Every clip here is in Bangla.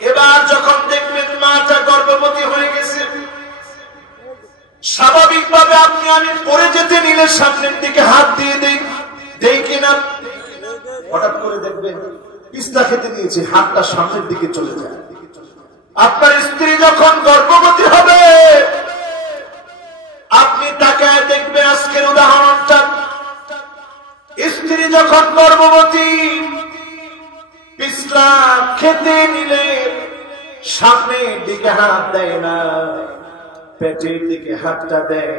এবার যখন দেখবেন মাটা গর্ভবতী হয়ে গেছে, স্বাভাবিকভাবে আপনি আমি পড়ে যেতে নিলে সামনের দিকে হাত দিয়ে দেই কিনা? হঠাৎ করে দেখবেন পিস্তা খেতে নিয়েছে, হাতটা সামনের দিকে চলে যায়। আপনার স্ত্রী যখন গর্ভবতী হবে, আপনি তাকে দেখবেন, আজকের উদাহরণটা, স্ত্রী যখন গর্ভবতী পিস্তা খেতে নিলে সামনের দিকে হাত দেয় না, পেটের দিকে হাতটা দেয়।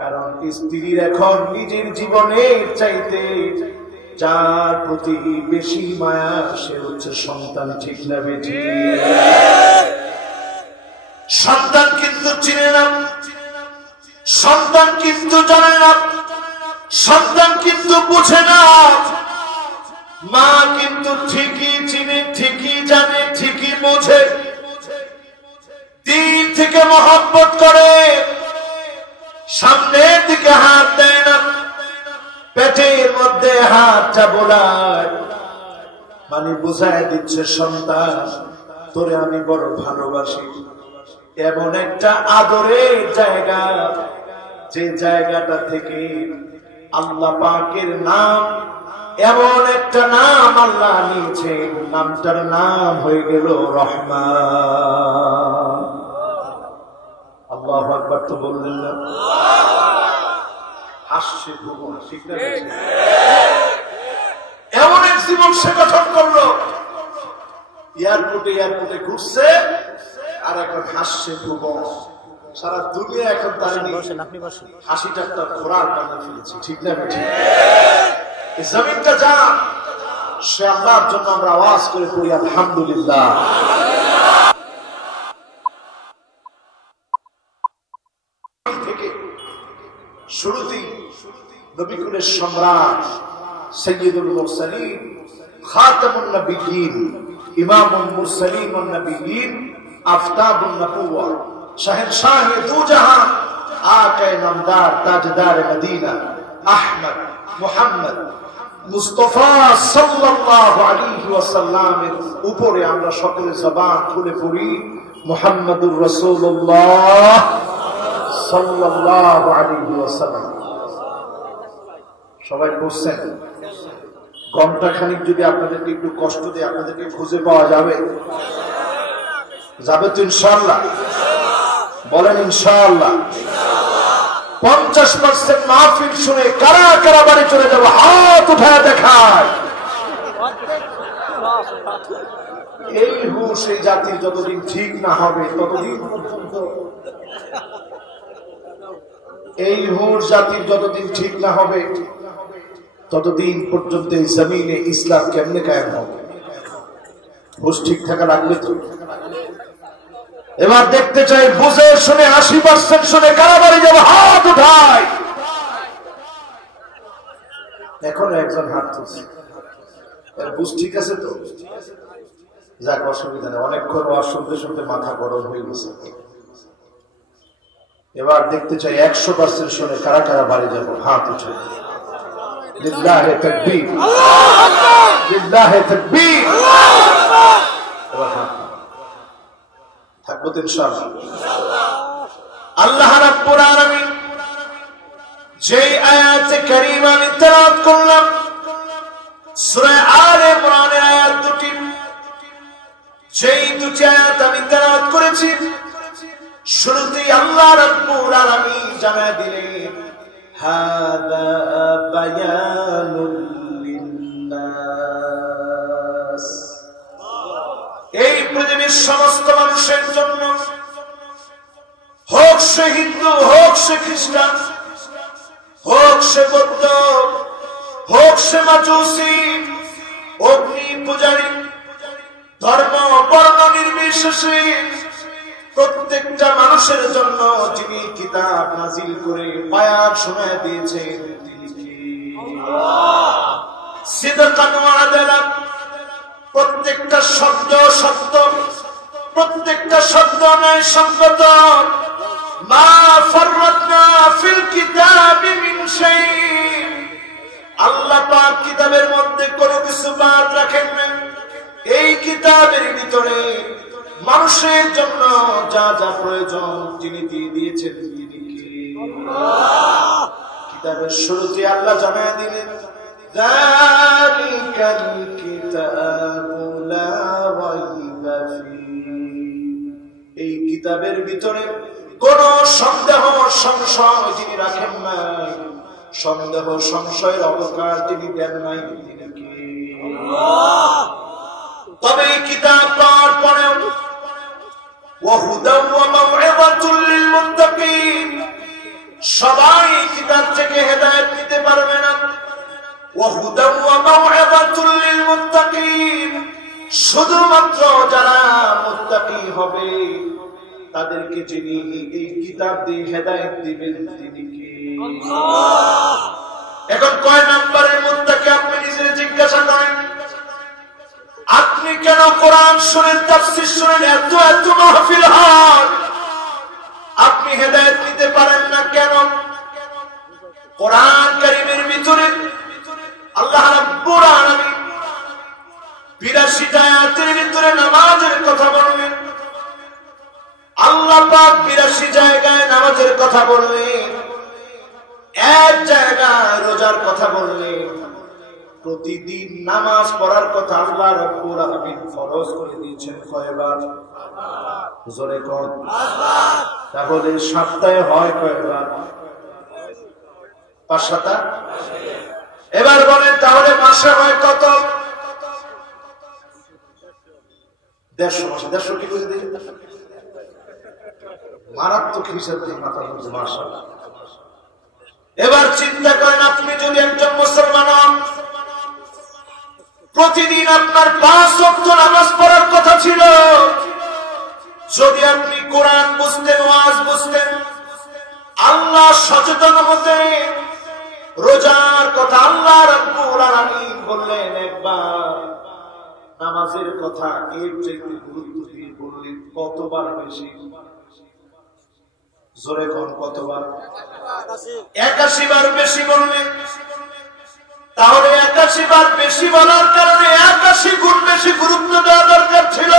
কারণ স্ত্রীর এখন নিজের জীবনের চাইতে যার প্রতি বেশি মায়া সে হচ্ছে সন্তান। ঠিক না বেটি? সন্তান কিন্তু চিনে না, সন্তান কিন্তু জানে না, সন্তান কিন্তু বুঝে না। মা কিন্তু ঠিকই চিনে, ঠিকই জানে, ঠিকই বোঝে, দিল থেকে মহব্বত করে, সামনের দিকে হাত দেয় না, পেটের মধ্যে হাতটা বোলায়, মানে বুঝায় দিচ্ছে সন্তান তোরে আমি বড় ভালোবাসি। এমন একটা আদরের জায়গা, যে জায়গাটা থেকে আল্লাহ পাকের নাম, এমন একটা নাম আল্লাহ নিয়েছেন, নামটার নাম হয়ে গেল রহমান। আল্লাহু আকবার তো বললেন না? হাসছে ভুবন, ঠিক না? এমন এক জীবন সে গঠন করলো, এয়ারপোর্টে ঘুরছে আর এখন হাসছে ভুবন। সারা দুনিয়া এখন তার হাসিটা একটা ঘোরার টানা ফেলেছে। ঠিক না? ঠিক। এই জমিনটা যা, সে আল্লাহর জন্য আমরা আওয়াজ করে পড়ি আলহামদুলিল্লাহ। শুরুতেই নবীকুলের সম্রাট, সাইয়্যিদুল মুরসালিন, খাতামুন নবিয়্যিন, ইমামুল মুরসালিন ওয়ান নবিয়্যিন, আফতাবুন নবুওয়া, শাহেনশাহে দু জাহান, আকায়ে নামদার, তাজদার মদিনা, আহমদ মুহাম্মদ মুস্তাফা সাল্লাল্লাহু আলাইহি ওয়াসাল্লামের উপরে আমরা সকলে জবান খুলে পড়ি মুহাম্মাদুর রাসূলুল্লাহ সাল্লাল্লাহু আলাইহি ওয়াসাল্লাম। সবাই বুঝছেন? ঘন্টা খানিক যদি আপনাদেরকে একটু কষ্ট দেয়, আপনাদেরকে খুঁজে পাওয়া যাবে? যাবে তো ইনশাআল্লাহ? বলেন ইনশাআল্লাহ। 50% মাহফিল শুনে কারা কারা বাড়ি চলে যাবো, হাত উঠায় দেখায়। এই হুঁশ এই জাতির যতদিন ঠিক না হবে ততদিন পর্যন্ত, এই হুঁশ জাতির যতদিন ঠিক না হবে ততদিন পর্যন্ত এই জমিনে ইসলাম কেমনে কায়েম হবে? হুঁশ ঠিক থাকা লাগবে তো। এবার দেখতে চাই বুঝে শুনে 80% শুনে কারা বাড়ি যাবে, হাত উঠায়। এখন একজন হাত তুলছে, বুঝ ঠিক আছে তো? যাক, অসুবিধা নেই। অনেকক্ষণ ওয়াজ শুনতে শুনতে মাথা গরম হয়ে গেছে। এবার দেখতে চাই 100% শুনে কারা কারা বাড়ি যাবো, হাত উঠে। লিল্লাহে তাকবীর, লিল্লাহে তাকবীর। এবার হাত থাকবো তো ইনশাআল্লাহ। আল্লাহ রাব্বুল আলামিন যেই আয়াতে কারীমা আমি তেলাওয়াত করলাম, সূরা আলে ইমরানের আয়াত দুটি, যেই দুটি আয়াত আমি তেলাওয়াত করেছি, শুরুতেই আল্লাহ রাব্বুল আলামিন জানায় দিলেন হাদা বায়ানুল লিন্নাস। এই পৃথিবীর সমস্ত মানুষের জন্য, হোক সে হিন্দু, হোক সে খ্রিস্টান, হোক সে বৌদ্ধ, হোক সে মাজুসি, অগ্নি পূজারী, ধর্ম বর্ণ নির্বিশেষে প্রত্যেকটা মানুষের জন্য যিনি কিতাব নাজিল করে বায়ান শোনায় দিয়েছেন তিনি কে? সিদকান ওয়া আদালাত। প্রত্যেকটা শব্দ সত্য, প্রত্যেকটা শব্দ নয় সঙ্গত। মা ফাররাতনা ফিল কিতাবি মিন শাই। আল্লাহ পাক কিতাবের মধ্যে কোনো কিছু বাদ রাখেন না। এই কিতাবের ভিতরে মানুষের জন্য যা যা প্রয়োজন যিনি দিয়ে দিয়েছেন তিনি কে? কিতাবের শুরুতে আল্লাহ জানায় দিলেন, যালিকাল কিতাবু লা রাইবা ফীহি। এই কিতাবের ভিতরে কোন সন্দেহ সংশয় যিনি রাখেন নাই, সন্দেহ সংশয়ের অবকাশ তিনি দেন নাই, তিনি কে? তবে এই কিতাব পাওয়ার পরেও ওয়াহুদাও ওয়া মাউইযাতুল লিল মুত্তাকিন, সবাই কিতাব থেকে হেদায়েত নিতে পারবে না। ওয়াহুদাও ওয়া মাউইযাতুল লিল মুত্তাকিন, শুধুমাত্র যারা মুত্তাকি হবে তাদেরকে যিনি এই কিতাব দিয়ে হেদায়েত দিবেন তিনি কে? এখন কয় নম্বরের মুত্তাকি আপনি নিজে জিজ্ঞাসা করেন। আপনি কেন কোরআন শুনেন, তাফসীর শুনেন, এত এত মাহফিল হয়, আপনি হেদায়েত নিতে পারেন না কেন? কোরআন কারীমের ভিতরে আল্লাহ রাব্বুল আলামিন 82টা আয়াতের ভিতরে নামাজের কথা বললেন। আল্লাহ পাক 82 জায়গায় নামাজের কথা বললেন, এক জায়গায় রোজার কথা বললেন। প্রতিদিন নামাজ পড়ার কথা আল্লাহ রাব্বুল আলামিন ফরজ করে দিয়েছেন কয়বার? জোরে কোন? তাহলে সপ্তাহে হয় কয়বার? 5-7। এবার বলেন তাহলে মাসে হয় কত? 150 মাসে। 150 কি বুঝে দিই? মারাত্মক হিসাব দিয়ে মাথা বলছে মাশাআল্লাহ। এবার চিন্তা করেন, আপনি যদি একজন মুসলমান হন, প্রতিদিন আপনার 5 ওয়াক্ত নামাজ পড়ার কথা ছিল। যদি আপনি কোরআন বুঝতেন, ওয়াজ বুঝতেন, আল্লাহ সচেতন হতেন, রোজার কথা আল্লাহ রাব্বুল আলামিন বললেন একবার, নামাজের কথা এর চাইতে গুরুত্ব দিয়ে বললেন কতবার বেশি? জোরে কোন কতবার? 81 বার বেশি বললেন। তাহলে 81 বার বেশি বলার কারণে 81 গুণ বেশি গুরুত্ব দেওয়া দরকার ছিল।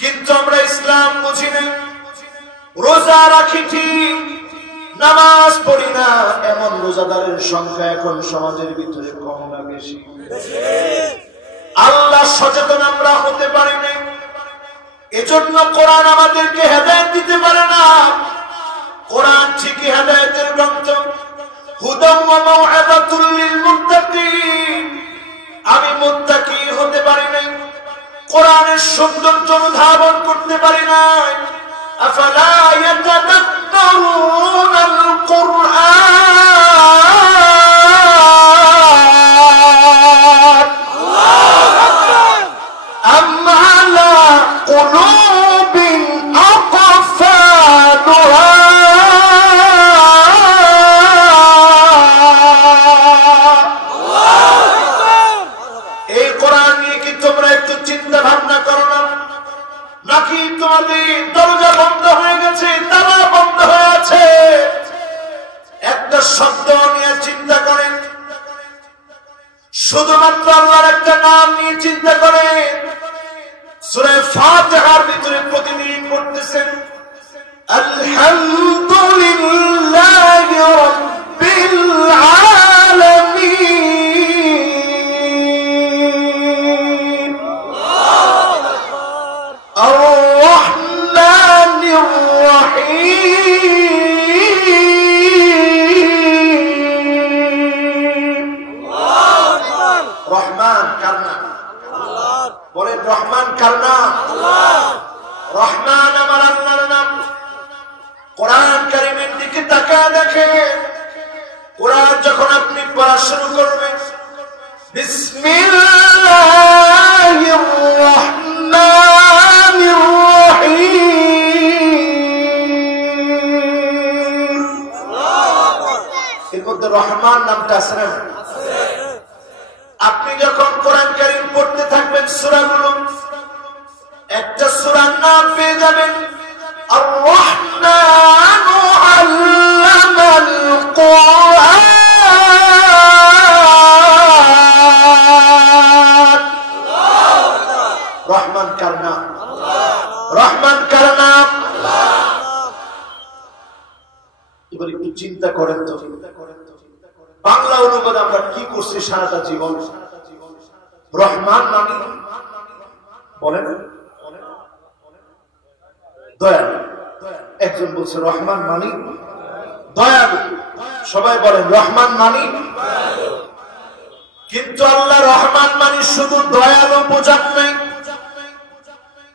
কিন্তু আমরা ইসলাম বুঝি না, রোজা রাখি ঠিক, নামাজ পড়ি না, এমন রোজাদারের সংখ্যা এখন সমাজের ভিতরে কম না বেশি? আল্লাহ সচেতন আমরা হতে পারি না, এজন্য কোরআন আমাদেরকে হেদায়েত দিতে পারে না। কোরআন ঠিকই হেদায়েতের গ্রন্থ, হুদাও ওয়া মাউইযাতুল লিল মুত্তাকিন। আমি মুত্তাকি হতে পারি নাই, কোরআনের সৌন্দর্য অনুধাবন করতে পারি নাই। আফালা ইয়াতাদাব্বারুনাল কুরআন আম আলা কুলুবিন আকফালুহা। এই কোরআন নিয়ে কি তোমরা একটু চিন্তা ভাবনা করো না? নাকি তোমাদের দরজা বন্ধ হয়ে গেছে, তালা বন্ধ হয়ে আছে? একটা শব্দ নিয়ে চিন্তা করেন, শুধুমাত্র আল্লাহর একটা নাম নিয়ে চিন্তা করেন। সূরা ফাতিহার ভিতরে প্রতিদিন পড়তেছেন আলহামদুলিল্লাহি রাব্বিল আলামিন আর-রাহমানির রহিম। রহমান কার নাম? বলেন রহমান কার নাম? রহমান আমার আল্লাহর নাম। কোরআন কারীমের দিকে তাকায় দেখেন, কোরআন যখন আপনি পড়া শুরু করবেন, বিসমিল্লাহির রহমানির রহিম, এর মধ্যে রহমান নামটা আছে না? আপনি যখন কোরআন কারীম পড়তে থাকবেন, সূরাগুলো একটা সূরার নাম পেয়ে যাবেন, আর-রহমানু আল্লামাল কুরআন। রহমান কার নাম? রহমান কার নাম? এবার একটু চিন্তা করেন তো, বাংলা অনুবাদ আমরা কি করছি সারাটা জীবন? রহমান মানে বলেন দয়ালু। একজন বলছে রহমান মানে দয়ালু, সবাই বলেন রহমান মানে। কিন্তু আল্লাহ রহমান মানে শুধু দয়ালু বোঝান নাই।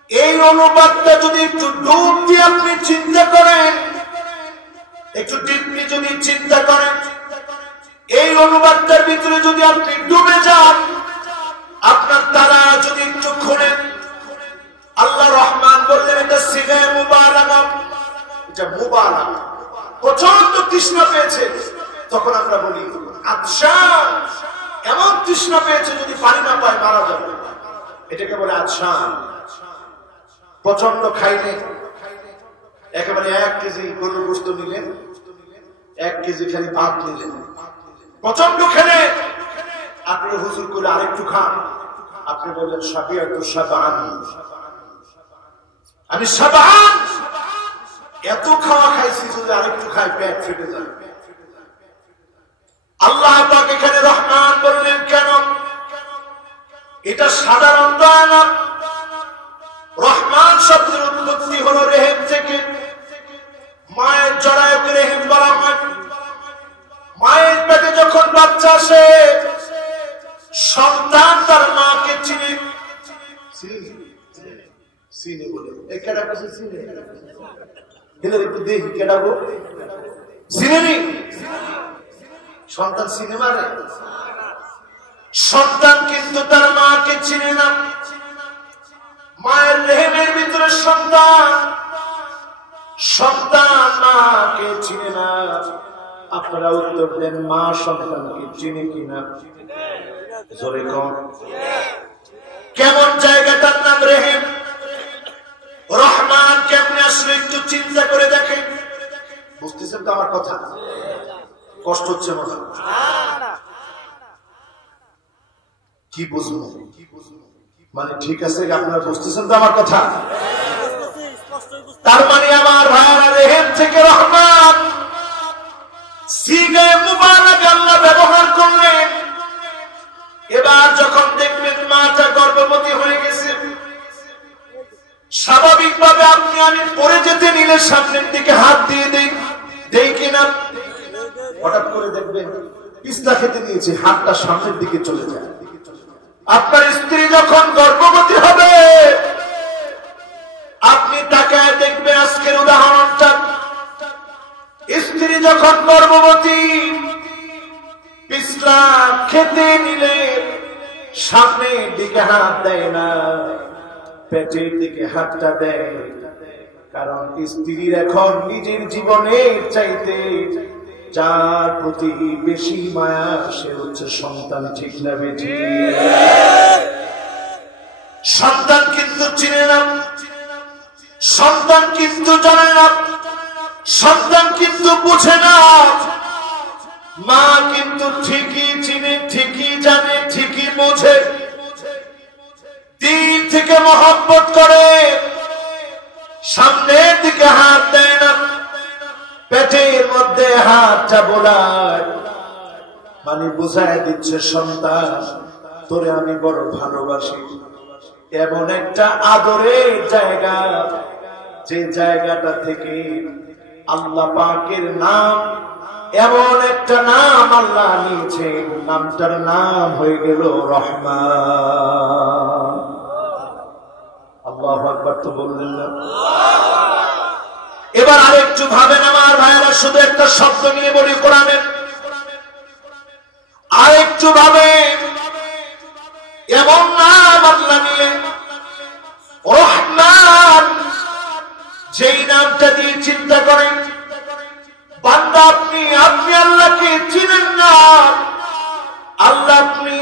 এই অনুবাদটা যদি একটু ডুব দিয়ে আপনি চিন্তা করেন, একটু ডিপলি যদি চিন্তা করেন, এই অনুবাদটার ভিতরে যদি আপনি ডুবে যান, আপনার তারা যদি একটু খোলেন, আল্লাহ রহমান বললেন এটা সিগায়ে মুবালাগা, এটা মুবালাগা। প্রচন্ড তৃষ্ণা পেয়েছে, তখন আমরা বলি আচ্ছা, এমন তৃষ্ণা পেয়েছে যদি পানি না পায় মারা যাবে, এটাকে বলে আচ্ছা। প্রচন্ড খাইলে একেবারে 1 কেজি গরুর গোশত নিলেন, 1 কেজি খালি ভাত নিলেন, প্রচন্ড খেলে আপনি হুজুর করে আরেকটু খান, আপনি বললেন শাবিয়াতু শাবান, আমি শাবান, এত খাওয়া খাইছি যদি আরেকটু খাই পেট ফেটে যায়। আল্লাহ পাক এখানে রহমান বললেন কেন? এটা সাধারণ দয়া না। রহমান শব্দের উৎপত্তি হলো রেহেম থেকে। মায়ের জরায়ুকে রেহেম বলা হয়। মায়ের পেটে যখন বাচ্চা আসে, সন্তান তার মাকে চিনে চিনে বলে কেডা কাছে চিনে গেলে একটু দেখি কেডা গো চিনেনি। সন্তান চিনে মারে, সন্তান কিন্তু তার মাকে চিনে না। মায়ের রেহেমের ভিতরে সন্তান, সন্তান মাকে চিনে না। আপনারা উত্তর দেন, মা সন্তানকে চিনে কিনা? জোরে কম। কেমন জায়গাটার নাম রেহেম? রহমান কেমনে আসলে একটু চিন্তা করে দেখেন। বুঝতেছেন তো আমার কথা? কষ্ট হচ্ছে মনে? কি বুঝবো মানে? ঠিক আছে, আপনারা বুঝতেছেন তো আমার কথা? তার মানে আমার ভাইয়ারা, রেহেম থেকে রহমান সিগায়ে মুবালাগা আল্লাহ ব্যবহার করলেন। এবার যখন দেখবেন মাটা গর্ভবতী হয়ে গেছে, স্বাভাবিকভাবে আপনি আমি পড়ে যেতে নিলে সামনের দিকে হাত দিয়ে দেই কিনা? হঠাৎ করে দেখবেন পিস্তা খেতে নিয়েছে, হাতটা সামনের দিকে চলে যায়। আপনার স্ত্রী যখন গর্ভবতী হবে, আপনি তাকায় দেখবেন আজকের উদাহরণটা। স্ত্রী যখন গর্ভবতী, পিস্তা খেতে নিলে সামনের দিকে হাত দেয় না, পেটের দিকে হাতটা দেয়। কারণ স্ত্রীর এখন নিজের জীবনের চাইতে যার প্রতি বেশি মায়া, সে হচ্ছে সন্তান। ঠিক না বেটি? সন্তান কিন্তু চিনে না, সন্তান কিন্তু জানে না, সন্তান কিন্তু বুঝে না। মা কিন্তু ঠিকই চিনে, ঠিকই জানে, ঠিকই বোঝে, দিল থেকে মহব্বত করে, সামনের দিকে হাত দেয় না, পেটের মধ্যে হাতটা বোলায়, মানে বুঝায় দিচ্ছে সন্তান তোরে আমি বড় ভালোবাসি। এমন একটা আদরের জায়গা, যে জায়গাটা থেকে আল্লাহ পাকের নাম, এমন একটা নাম আল্লাহ নিয়েছেন, নামটার নাম হয়ে গেল রহমান। আল্লাহু আকবার তো বললেন না? এবার আরেকটু ভাবেন আমার ভাইয়েরা, শুধু একটা শব্দ নিয়ে বলি কোরআনের, আরেকটু ভাবেন। এমন নাম আল্লাহ নিলেন রহমান, যেই নামটা দিয়ে চিন্তা করেন বান্দা, আপনি আল্লাহকে চিনেন না। আল্লাহ আপনি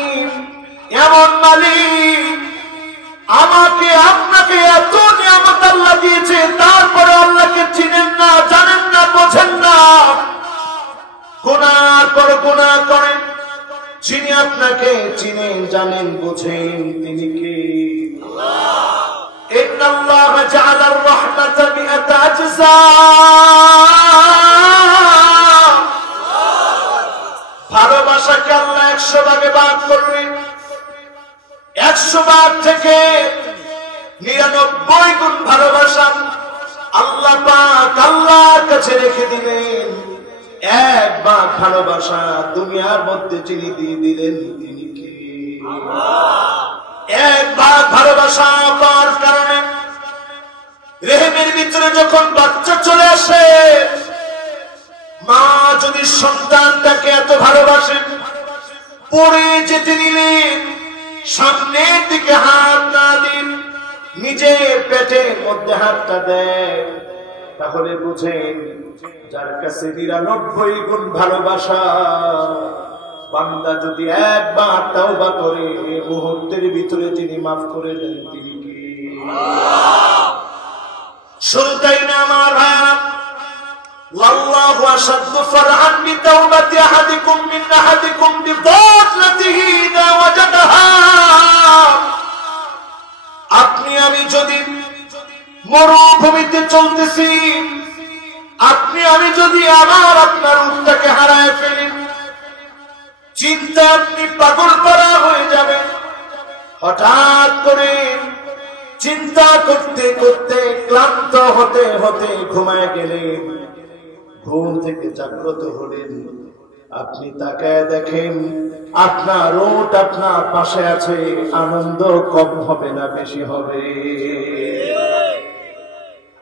এমন মালিক, আমাকে আপনাকে এত নিয়ামত আল্লাহ দিয়েছে, তারপরে আল্লাহকে চিনেন না, জানেন না, বোঝেন না, গুনার পর গুনাহ করেন। যিনি আপনাকে চিনেন, জানেন, বোঝেন, তিনি কে? আল্লাহ। جعل الرحمة 100 أجزاء ভালোবাসাকে আল্লাহ 100 ভাগে ভাগ করলেন 100 ভাগ থেকে 99 গুণ ভালোবাসা আল্লাহ পাক আল্লাহর কাছে রেখে দিলেন এক ভাগ ভালোবাসা দুনিয়ার মধ্যে যিনি দিয়ে দিলেন তিনি কে আল্লাহ এক ভাগ ভালোবাসা পাওয়ার কারণে রেহেমের ভিতরে যখন বাচ্চা চলে আসে মা যদি সন্তানটাকে এত ভালোবাসেন পড়ে যেতে নিলেন সামনের দিকে হাত না দিন নিজের পেটের মধ্যে হাতটা দেয় তাহলে বুঝেন যার কাছে 99 গুণ ভালোবাসা বান্দা যদি একবার তওবা করে মুহূর্তের ভিতরে যিনি মাফ করে দেন তিনি কে আল্লাহ শুনতেই না আমার ভাইরা والله أشد فرحا بتوبة أحدكم من أحدكم بضالته إذا وجدها আপনি আমি যদি মরুভূমিতে চলতেছি আপনি আমি যদি আমার আপনার উটটাকে হারায় ফেলি চিন্তা আপনি পাগল পারা হয়ে যাবেন হঠাৎ করে চিন্তা করতে করতে ক্লান্ত হতে হতে ঘুমায় গেলেন ঘুম থেকে জাগ্রত হলেন আপনি তাকায় দেখেন আপনার উট আপনার পাশে আছে আনন্দ কম হবে না বেশি হবে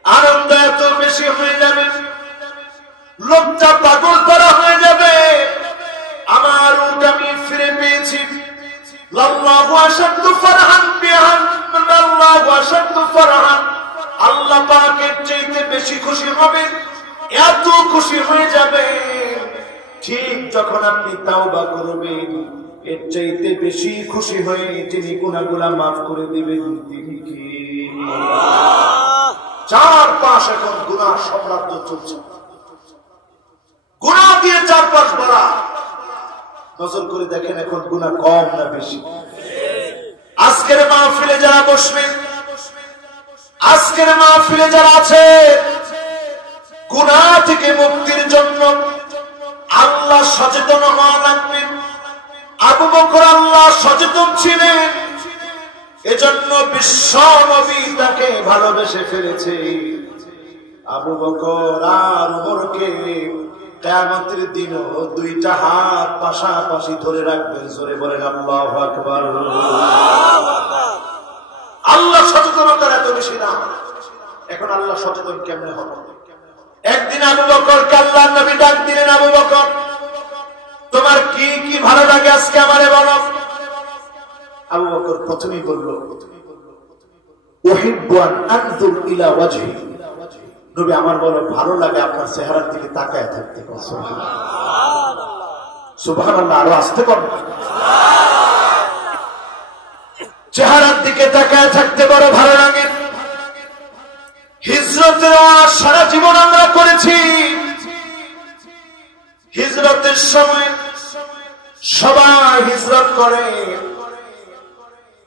আনন্দ এত বেশি হয়ে যাবে লোকটা পাগল করা হয়ে যাবে আমার উট আমি ফিরে পেয়েছি আল্লাহু আশাদ্দু ফারহান বিহান আল্লাহু আশাদ্দু ফারহান আল্লাহ পাকের চাইতে বেশি খুশি হবে এত খুশি হয়ে যাবে ঠিক যখন আপনি তাওবা করবেন এর চাইতে বেশি খুশি হয়ে যিনি গুনাহগুলো মাফ করে দিবেন তিনি কে আল্লাহ চারপাশ এখন গুনাহ সাম্রাজ্য চলছে গুনাহ দিয়ে চারপাশ ভরা নজর করে দেখেন এখন গুনাহ কম না বেশি আজকের মাহফিলে যারা বসবেন আজকের মাহফিলে যারা আছে গুনাহ থেকে মুক্তির জন্য আল্লাহ সচেতন হওয়া লাগবে আবু বকর আল্লাহ সচেতন ছিলেন এজন্য বিশ্ব নবী তাকে ভালোবেসে ফেলেছে আবু বকর আর ওমরকে কিয়ামতের দিনও দুইটা হাত পাশাপাশি ধরে রাখবেন জোরে বলেন আল্লাহু আকবার আল্লাহ সচেতনতার এত বেশি না এখন আল্লাহ সচেতন কেমনে হবে একদিন আবু বকরকে আল্লাহর নবী ডাক দিলেন আবু বকর তোমার কি কি ভালো লাগে আজকে আমারে বলো আবু বকর প্রথমেই বলল উহিব্বু আন আনজুর ইলা ওয়াজহি নবী আমার বড় ভালো লাগে আপনার চেহারার দিকে তাকায় থাকতে সুবহানাল্লাহ সুবহানাল্লাহ আরো আস্তে বল চেহারার দিকে তাকায় থাকতে বড় ভালো লাগে হিজরতের সারা জীবন আমরা করেছি হিজরতের সময় সবাই হিজরত করে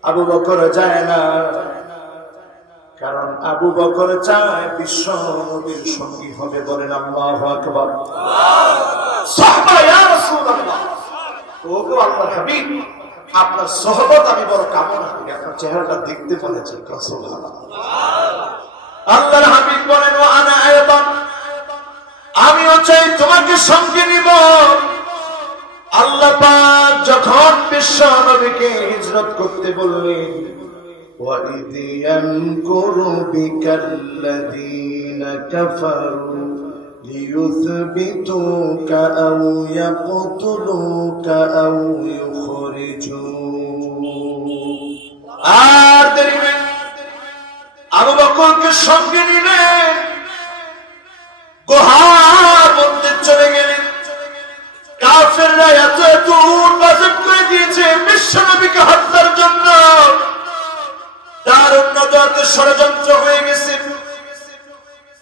আবু বকর যায় না কারণ আবু বকর চায় বিশ্ব নবীর সঙ্গী হবে বলেন আল্লাহু আকবার সাহাবা ইয়া রাসূলুল্লাহ ওগো আল্লাহর হাবিব আপনার সোহবত আমি বড় কামনা করি আপনার চেহারাটা দেখতে বলেছেন সুবহানাল্লাহ আল্লাহর হাবিব বলেন ওয়া আনা আয়দান আমিও চাই তোমাকে সঙ্গে নিব আল্লাহ পাক যখন বিশ্ব নবীকে হিজরত করতে বললেন وَإِذْ يَمْكُرُ بِكَ الَّذِينَ كَفَرُوا لِيُثْبِتُوكَ أَوْ يَقْتُلُوكَ أَوْ يُخْرِجُوكَ আর দেরি নেই আবু বকরকে সঙ্গে নিলেন গুহার মধ্যে চলে গেলেন কাফেররা এত এত বাজেট করে দিয়েছে বিশ্ব নবীকে হত্যার জন্য তার উন্নত ষড়যন্ত্র হয়ে গেছে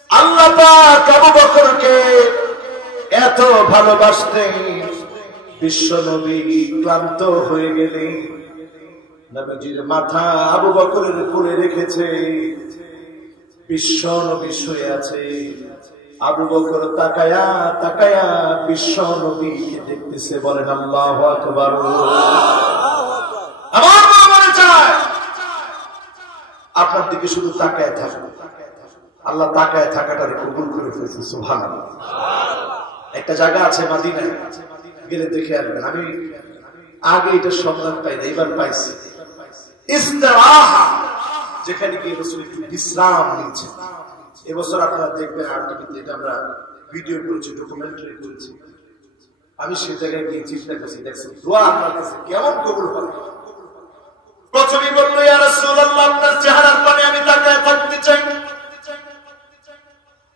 আল্লাহ পাক আবু বকরকে এত ভালোবাসতেন বিশ্ব নবী ক্লান্ত হয়ে গেলেন নবীজির মাথা আবু বকরের উপরে রেখেছে বিশ্ব নবী শুয়ে আছে। আবু বকর তাকায়া তাকায়া বিশ্ব নবীকে দেখতেছে। বলেন আল্লাহু আকবার। আমার মনে চায় আপনার দিকে শুধু তাকায় থাকবে। আল্লাহ তাকায় থাকাটারে কবুল করে ফেলেছে। সুবহানাল্লাহ। একটা জায়গা আছে মদিনায়, গেলে দেখে আসবেন। আমি আগে এটা সন্ধান পাই না, এবার পাইছি। ইস্তিরাহা, যেখানে গিয়ে রাসূল একটু বিশ্রাম নিয়েছে। এবছর আপনারা দেখবেন আরটিভিতে, এটা আমরা ভিডিও করেছি, ডকুমেন্টারি করেছি। আমি সেই জায়গায় গিয়ে চিন্তা করছি, দেখছি দোয়া আল্লাহর কাছে কেমন কবুল হবে। প্রথমে বলল, ইয়া রাসূলুল্লাহ, আপনার চেহারার পানে আমি তাকায় থাকতে চাই।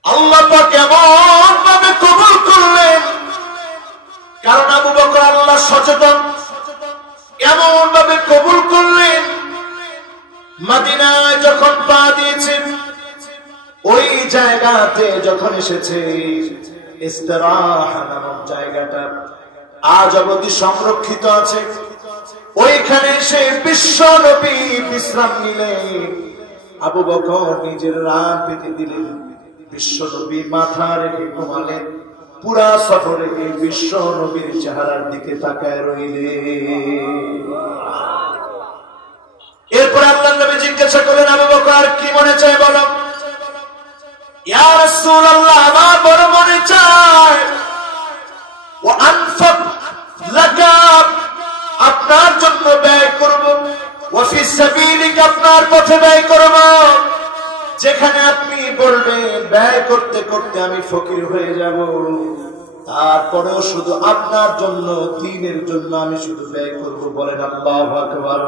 আল্লাহ পাক এমন ভাবে কবুল করলেন, কারণ আবু বকর আল্লাহ সচেতন, এমন ভাবে কবুল করলেন। মদিনায় যখন পা দিয়েছেন, ওই জায়গাতে যখন এসেছে, ইস্তিরাহা নামক জায়গাটা আজ অবধি সংরক্ষিত আছে। ওইখানে এসে বিশ্ব নবী বিশ্রাম নিলেন। আবু বকর নিজের রাত পেতে দিলেন, বিশ্ব নবী মাথা রেখে ঘুমালেন। পুরা সফরে বিশ্ব নবীর চেহারার দিকে তাকায় রইলেন। এরপর আল্লাহর নবী জিজ্ঞাসা করলেন, আবু বকর কি মনে চায় বলো? ইয়া রাসূলুল্লাহ, আমার বড় মনে চায় ওয়া আনফাক লাকা, আপনার জন্য ব্যয় করব, ওয়া ফি সাবিলিকা, আপনার পথে ব্যয় করব। যেখানে আপনি বলবেন ব্যয় করতে করতে আমি ফকির হয়ে যাব, তারপরেও শুধু আপনার জন্য, দ্বীনের জন্য আমি শুধু ব্যয় করব। বলেন আল্লাহু আকবার।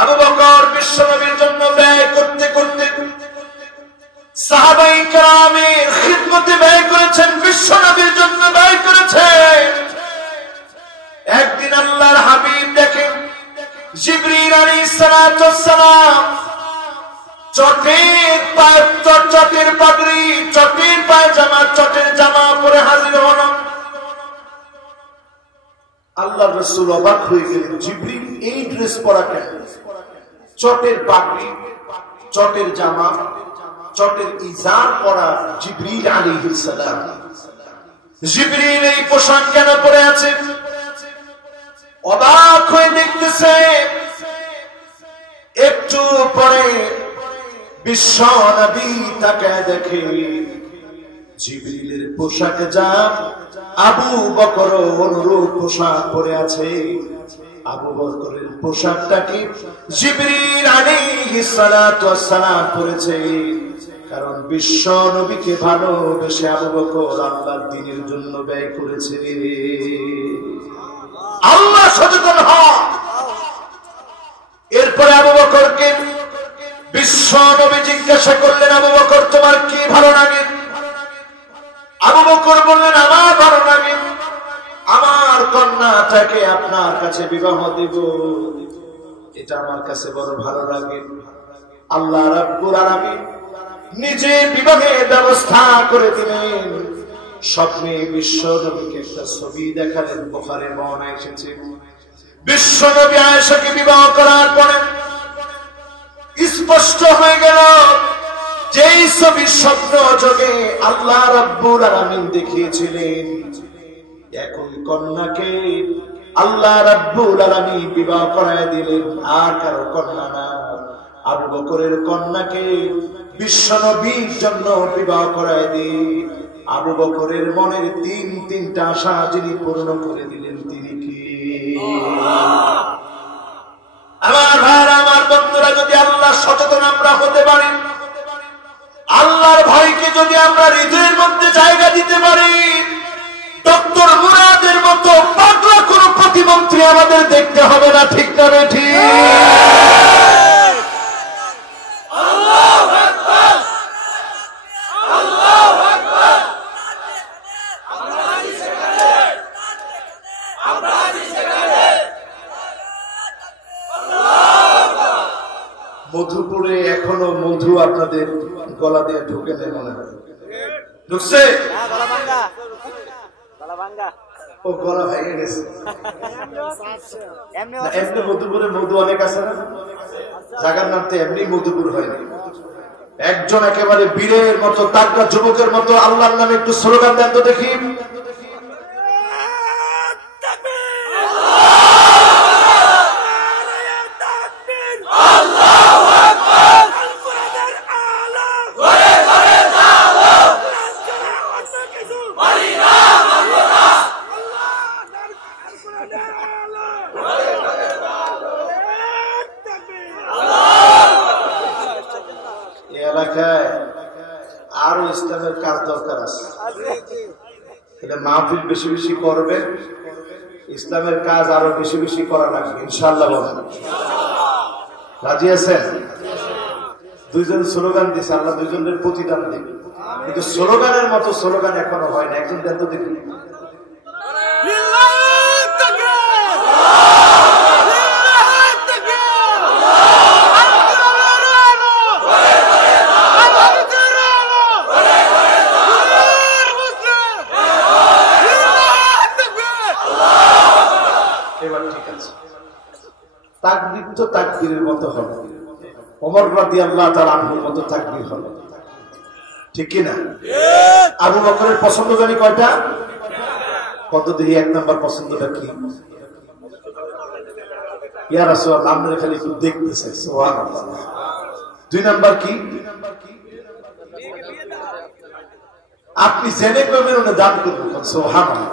আবু বকর বিশ্ব নবীর জন্য ব্যয় করতে করতে সাহাবায়ে কেরামের খিদমতে ব্যয় করেছেন, বিশ্ব নবীর জন্য ব্যয় করেছেন। একদিন আল্লাহর হাবিব দেখেন জিবরিল আলাইহিস সালাম চটের পাগড়ি, চটের পায়জামা, চটের জামা পরে হাজির হন। আল্লাহর রাসূল অবাক হয়ে গেলেন, জিবরিল এই ড্রেস পরা কেন? চটের পাগড়ি, চটের জামা, চটের ইজার পরা জিবরিল আলাইহিস সালাম, জিবরিল এই পোশাক কেন পরে আছে? অবাক হয়ে দেখতেছে। একটু পরে বিশ্ব নবী তাকায় দেখে জিবরিলের পোশাক যা, আবু বকর অনুরূপ পোশাক পরে আছে। আবু বকরের পোশাকটা কি জিবরিল আলাইহিস সালাতু ওয়াস সালাম পরেছে, কারণ বিশ্ব নবীকে ভালোবেসে আবু বকর আল্লাহর দ্বীনের জন্য ব্যয় করেছে। আল্লাহ সচেতন হন। এরপরে আবু বকরকে বিশ্ব নবী জিজ্ঞাসা করলেন, আবু বকর তোমার কি ভালো লাগে? আবু বকর বললেন, আমার ভালো লাগে, আমার কন্যাটাকে আপনার কাছে বিবাহ দিব, এটা আমার কাছে বড় ভালো লাগে। আল্লাহ রাব্বুল আলামিন নিজে বিবাহের ব্যবস্থা করে দিলেন। স্বপ্নে বিশ্ব নবীকে একটা ছবি দেখালেন, বুখারীর বর্ণনায় এসেছে। বিশ্ব নবী আয়েশাকে বিবাহ করার পরে স্পষ্ট হয়ে গেল, যেই ছবি স্বপ্ন যোগে আল্লাহ রাব্বুল আলামিন দেখিয়েছিলেন, এখন কন্যাকে আল্লাহ রাব্বুল আলামিন বিবাহ করায় দিলেন। আর কারো কন্যা না, আবু বকরের কন্যাকে বিশ্ব নবীর জন্য বিবাহ করায় দিলেন। আবু বকরের মনের তিনটা আশা যিনি পূর্ণ করে দিলেন, তিনি কি? আমার ভাইরা, আমার বন্ধুরা, যদি আল্লাহ সচেতন আমরা হতে পারি, আল্লাহর ভয়কে যদি আমরা হৃদয়ের মধ্যে জায়গা দিতে পারি, ডক্টর মুরাদের মতো পাগলা কোন প্রতিমন্ত্রী আমাদের দেখতে হবে না। ঠিক না ঠিক? মধুপুরে এখনো মধু আপনাদের গলা দিয়ে ঢুকে নেই মনে হয়? ঢুকছে? ও গলা ভেঙে গেছে। এমনি মধুপুরে মধু অনেক আছে না, জায়গার নাম তো এমনি মধুপুর হয়নি। একজন একেবারে বীরের মতো তাগড়া যুবকের মতো আল্লাহর নামে একটু স্লোগান দেন তো দেখি। এলাকায় আরো ইসলামের কাজ দরকার আছে, এটা মাহফিল বেশি বেশি করবে, ইসলামের কাজ আরো বেশি বেশি করা লাগবে ইনশাআল্লাহ। বলেন রাজি আছেন? দুইজন স্লোগান দিচ্ছে, আল্লাহ দুইজনের প্রতিদান দেবে, কিন্তু স্লোগানের মতো স্লোগান এখনো হয় না। একজন দেন তো দেখি। তাকবীর তো তাকবীরের মতো হবে, ওমর রাদিয়াল্লাহু তাআলা আনহুর মতো তাকবীর হবে, ঠিক কি না? আবু বকরের পছন্দ জানি কয়টা? কত দেখি? এক নাম্বার পছন্দটা কি? ইয়া রাসূলুল্লাহ, আমরা খালি একটু দেখতেছি, সুবহানাল্লাহ। দুই নাম্বার কি? আপনি জেনে করবেন ওটা দান করবেন, সুবহানাল্লাহ।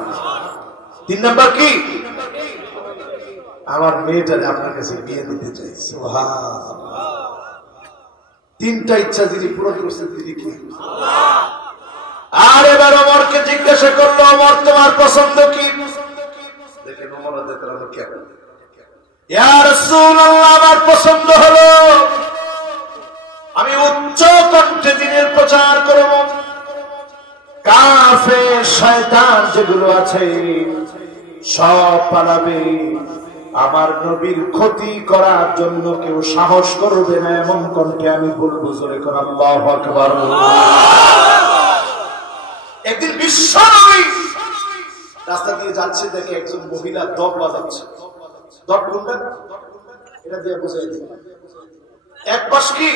তিন নাম্বার কি? আমার মেয়েটারে আপনার কাছে বিয়ে দিতে চাই, সুবহানাল্লাহ। তিনটা ইচ্ছা যিনি পূরণ করছেন তিনি কি? আর এবার ওমরকে জিজ্ঞাসা করলো, ওমর তোমার পছন্দ কি? দেখেন ওমর রাদিয়াল্লাহু আনহু কেমন। ইয়া রাসূলুল্লাহ, আমার পছন্দ হলো আমি উচ্চ কণ্ঠে দ্বীনের প্রচার করব, কাফের শয়তান যেগুলো আছে সব পালাবে, আমার নবীর ক্ষতি করার জন্য কেউ সাহস করবে না, এমন কণ্ঠে আমি বলবো। জোরে করে আল্লাহু আকবার। একদিন বিশ্ব নবী রাস্তা দিয়ে যাচ্ছে, দেখে একজন মহিলা দপ বাজাচ্ছে। দপ কোনটা? এটা দিয়ে বুঝাই দিই। এক পাশ কি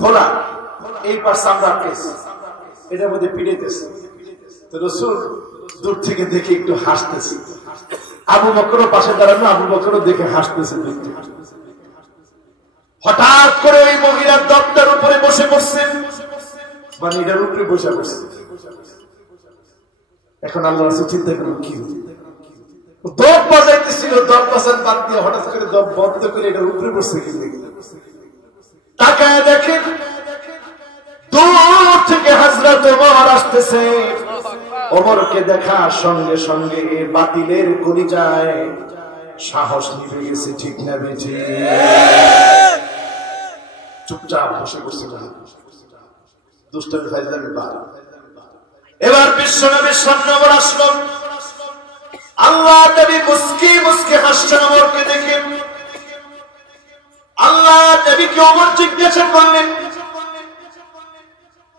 খোলা, এই পাশ চামড়ার কেস, এটার মধ্যে পিড়াইতেছে। তো রাসূল দূর থেকে দেখে একটু হাসতেছে। আবু বকরও পাশে দাঁড়ানো, আবু বকরও দেখে হাসতেছে। হঠাৎ করে ওই মহিলার দপটার উপরে বসে পড়ছেন, মানে এটার উপরে বসে পড়ছে। এখন আল্লাহ রাসূল চিন্তা করলেন কি দপ বাজাইতেছিল, দপ বাজান বাদ দিয়ে হঠাৎ করে দপ বন্ধ করে এটার উপরে বসছে। কি তাকায় দেখেন দূর থেকে হযরত ওমর আসতেছে। ওমরকে দেখার সঙ্গে সঙ্গে বাতিলের কলিজায় সাহস নিভে গেছে, ঠিক না বেঠি? চুপচাপ বসে বসে দুষ্টামি ফাইজলামি বাদ। এবার বিশ্বনবীর সামনে ওমর আসলো। আল্লাহ নবী মুস্কি মুস্কি হাসছেন ওমরকে দেখে। আল্লাহ নবীকে ওমর জিজ্ঞাসা করলেন,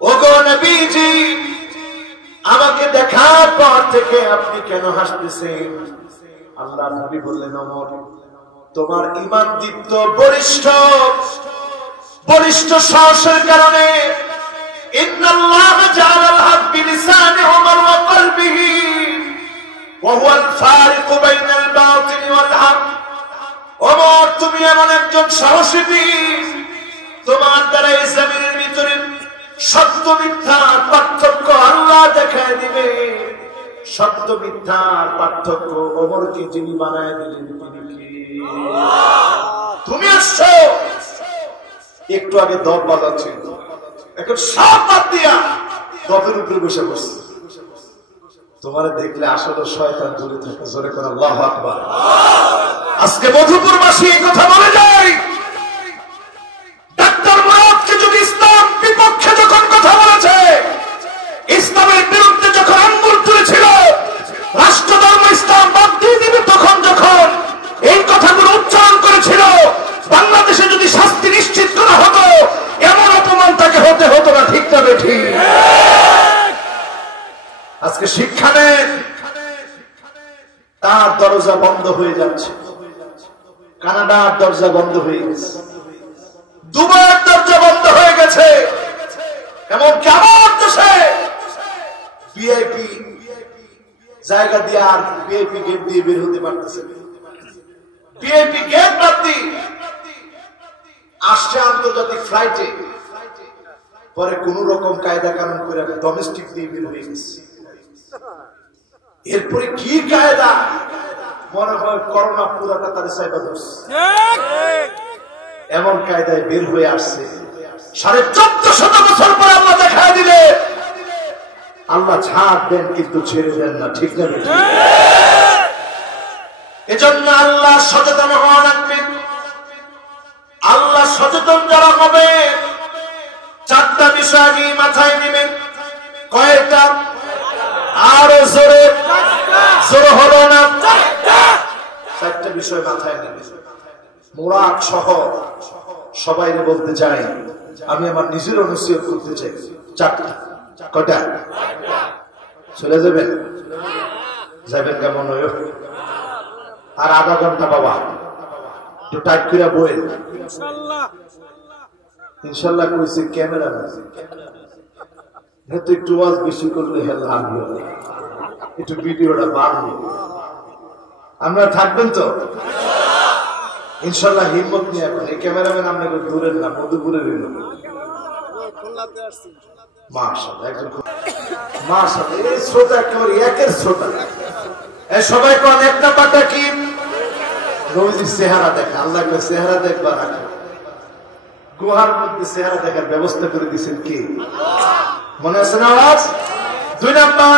ওগো নবীজি, আমাকে দেখার পর থেকে আপনি কেন হাসতেছেন? আল্লাহ নবী বললেন, ওমর, তোমার ঈমান দীপ্ত বলিষ্ঠ সাহসের কারণে ইন্নাল্লাহ জাআলাল হক বিলিসানি ওমর ওয়া কলবিহি ওয়া হুয়াল ফারিকু বাইনাল বাতিল ওয়াল হক। ওমর, তুমি এমন একজন সাহসী বীর, তোমার দ্বারা এই জমিনের ভিতরে সত্য মিথ্যার পার্থক্য আল্লাহ দেখায় দিবে। সত্য মিথ্যার পার্থক্য ওমরকে যিনি বানায় দিলেন তিনি কি? তুমি আসছো, একটু আগে দপ বাজাচ্ছিল, এখন সব বাদ দিয়া দপের উপরে বসে বসছে। তোমার দেখলে আসলে শয়তান দূরে থাকে। জোরে করে আল্লাহু আকবার। আজকে মধুপুরবাসী এই কথা বলে যায়, ডাক্তার মুরাদকে যদি ইসলাম বিপক্ষে যখন কথা বলেছে, ইসলামের বিরুদ্ধে যখন আঙ্গুল তুলেছিল, রাষ্ট্রধর্ম ইসলাম বাদ দিয়ে দিবে, তখন যখন এই কথাগুলো উচ্চারণ করেছিল, বাংলাদেশে যদি শাস্তি নিশ্চিত করা হতো, এমন অপমান তাকে হতে হতো না, ঠিক না বেঠিক? আজকে শিক্ষা নেন, দরজা বন্ধ হয়ে যাচ্ছে, কানাডার দরজা বন্ধ হয়ে গেছে, দুবাইয়ের দরজা বন্ধ হয়ে গেছে, এমন কেমন দেশে ভিআইপি জায়গা দিয়ে আর ভিআইপি গেট দিয়ে বের হতে পারতেছে। ভিআইপি গেট বাদ দিয়ে আসছে আন্তর্জাতিক ফ্লাইটে, পরে কোন রকম কায়দা কানুন করে ডোমেস্টিক দিয়ে বের হয়ে গেছে। এরপরে কি কায়দা, মনে হয় করোনা পুরাটা তার সাইবার এমন কায়দায় বের হয়ে আসছে। 1450 বছর পর আল্লাহ দেখা দিলে আল্লাহ ছাড় দেন কিন্তু ছেড়ে দেন না, ঠিক না? এজন্য আল্লাহ সচেতন হওয়া লাগবে। আল্লাহ সচেতন যারা হবে, 4টা বিষয় আগে মাথায় নেবেন। কয়টা? আরো জোরে, জোরে হলো না। 4টা বিষয় মাথায় নেবেন। মুরাদ সহ সবাই বলতে চাই, আমি আমার নিজের নসিহত করতে চাই। 4টা। কয়টা? চলে যাবেন? যাবেন কেমন? আর আধা ঘন্টা বাবা, একটু টাইট করে বইয়েন। ইনশাল্লাহ কইছে ক্যামেরা হয়তো একটু ওয়াজ বেশি করলে একটু ভিডিওটা বাড়বে। আমরা থাকবেন তো ইনশাল্লাহ? হিম্মত নিয়ে এখন এই ক্যামেরাম্যান আপনাকে দূরের না, মধুপুরে রইল। মাশাআল্লাহ, একজন মাশাআল্লাহ, এই শ্রোতা একেবারে একের শ্রোতা। সবাই কোন এক নাম্বারটা কি? রোজই চেহারা দেখা। আল্লাহ চেহারা দেখবা রাখে, গুহার মধ্যে চেহারা দেখার ব্যবস্থা করে দিয়েছেন কি? মনে আছে না আওয়াজ? 2 নাম্বার,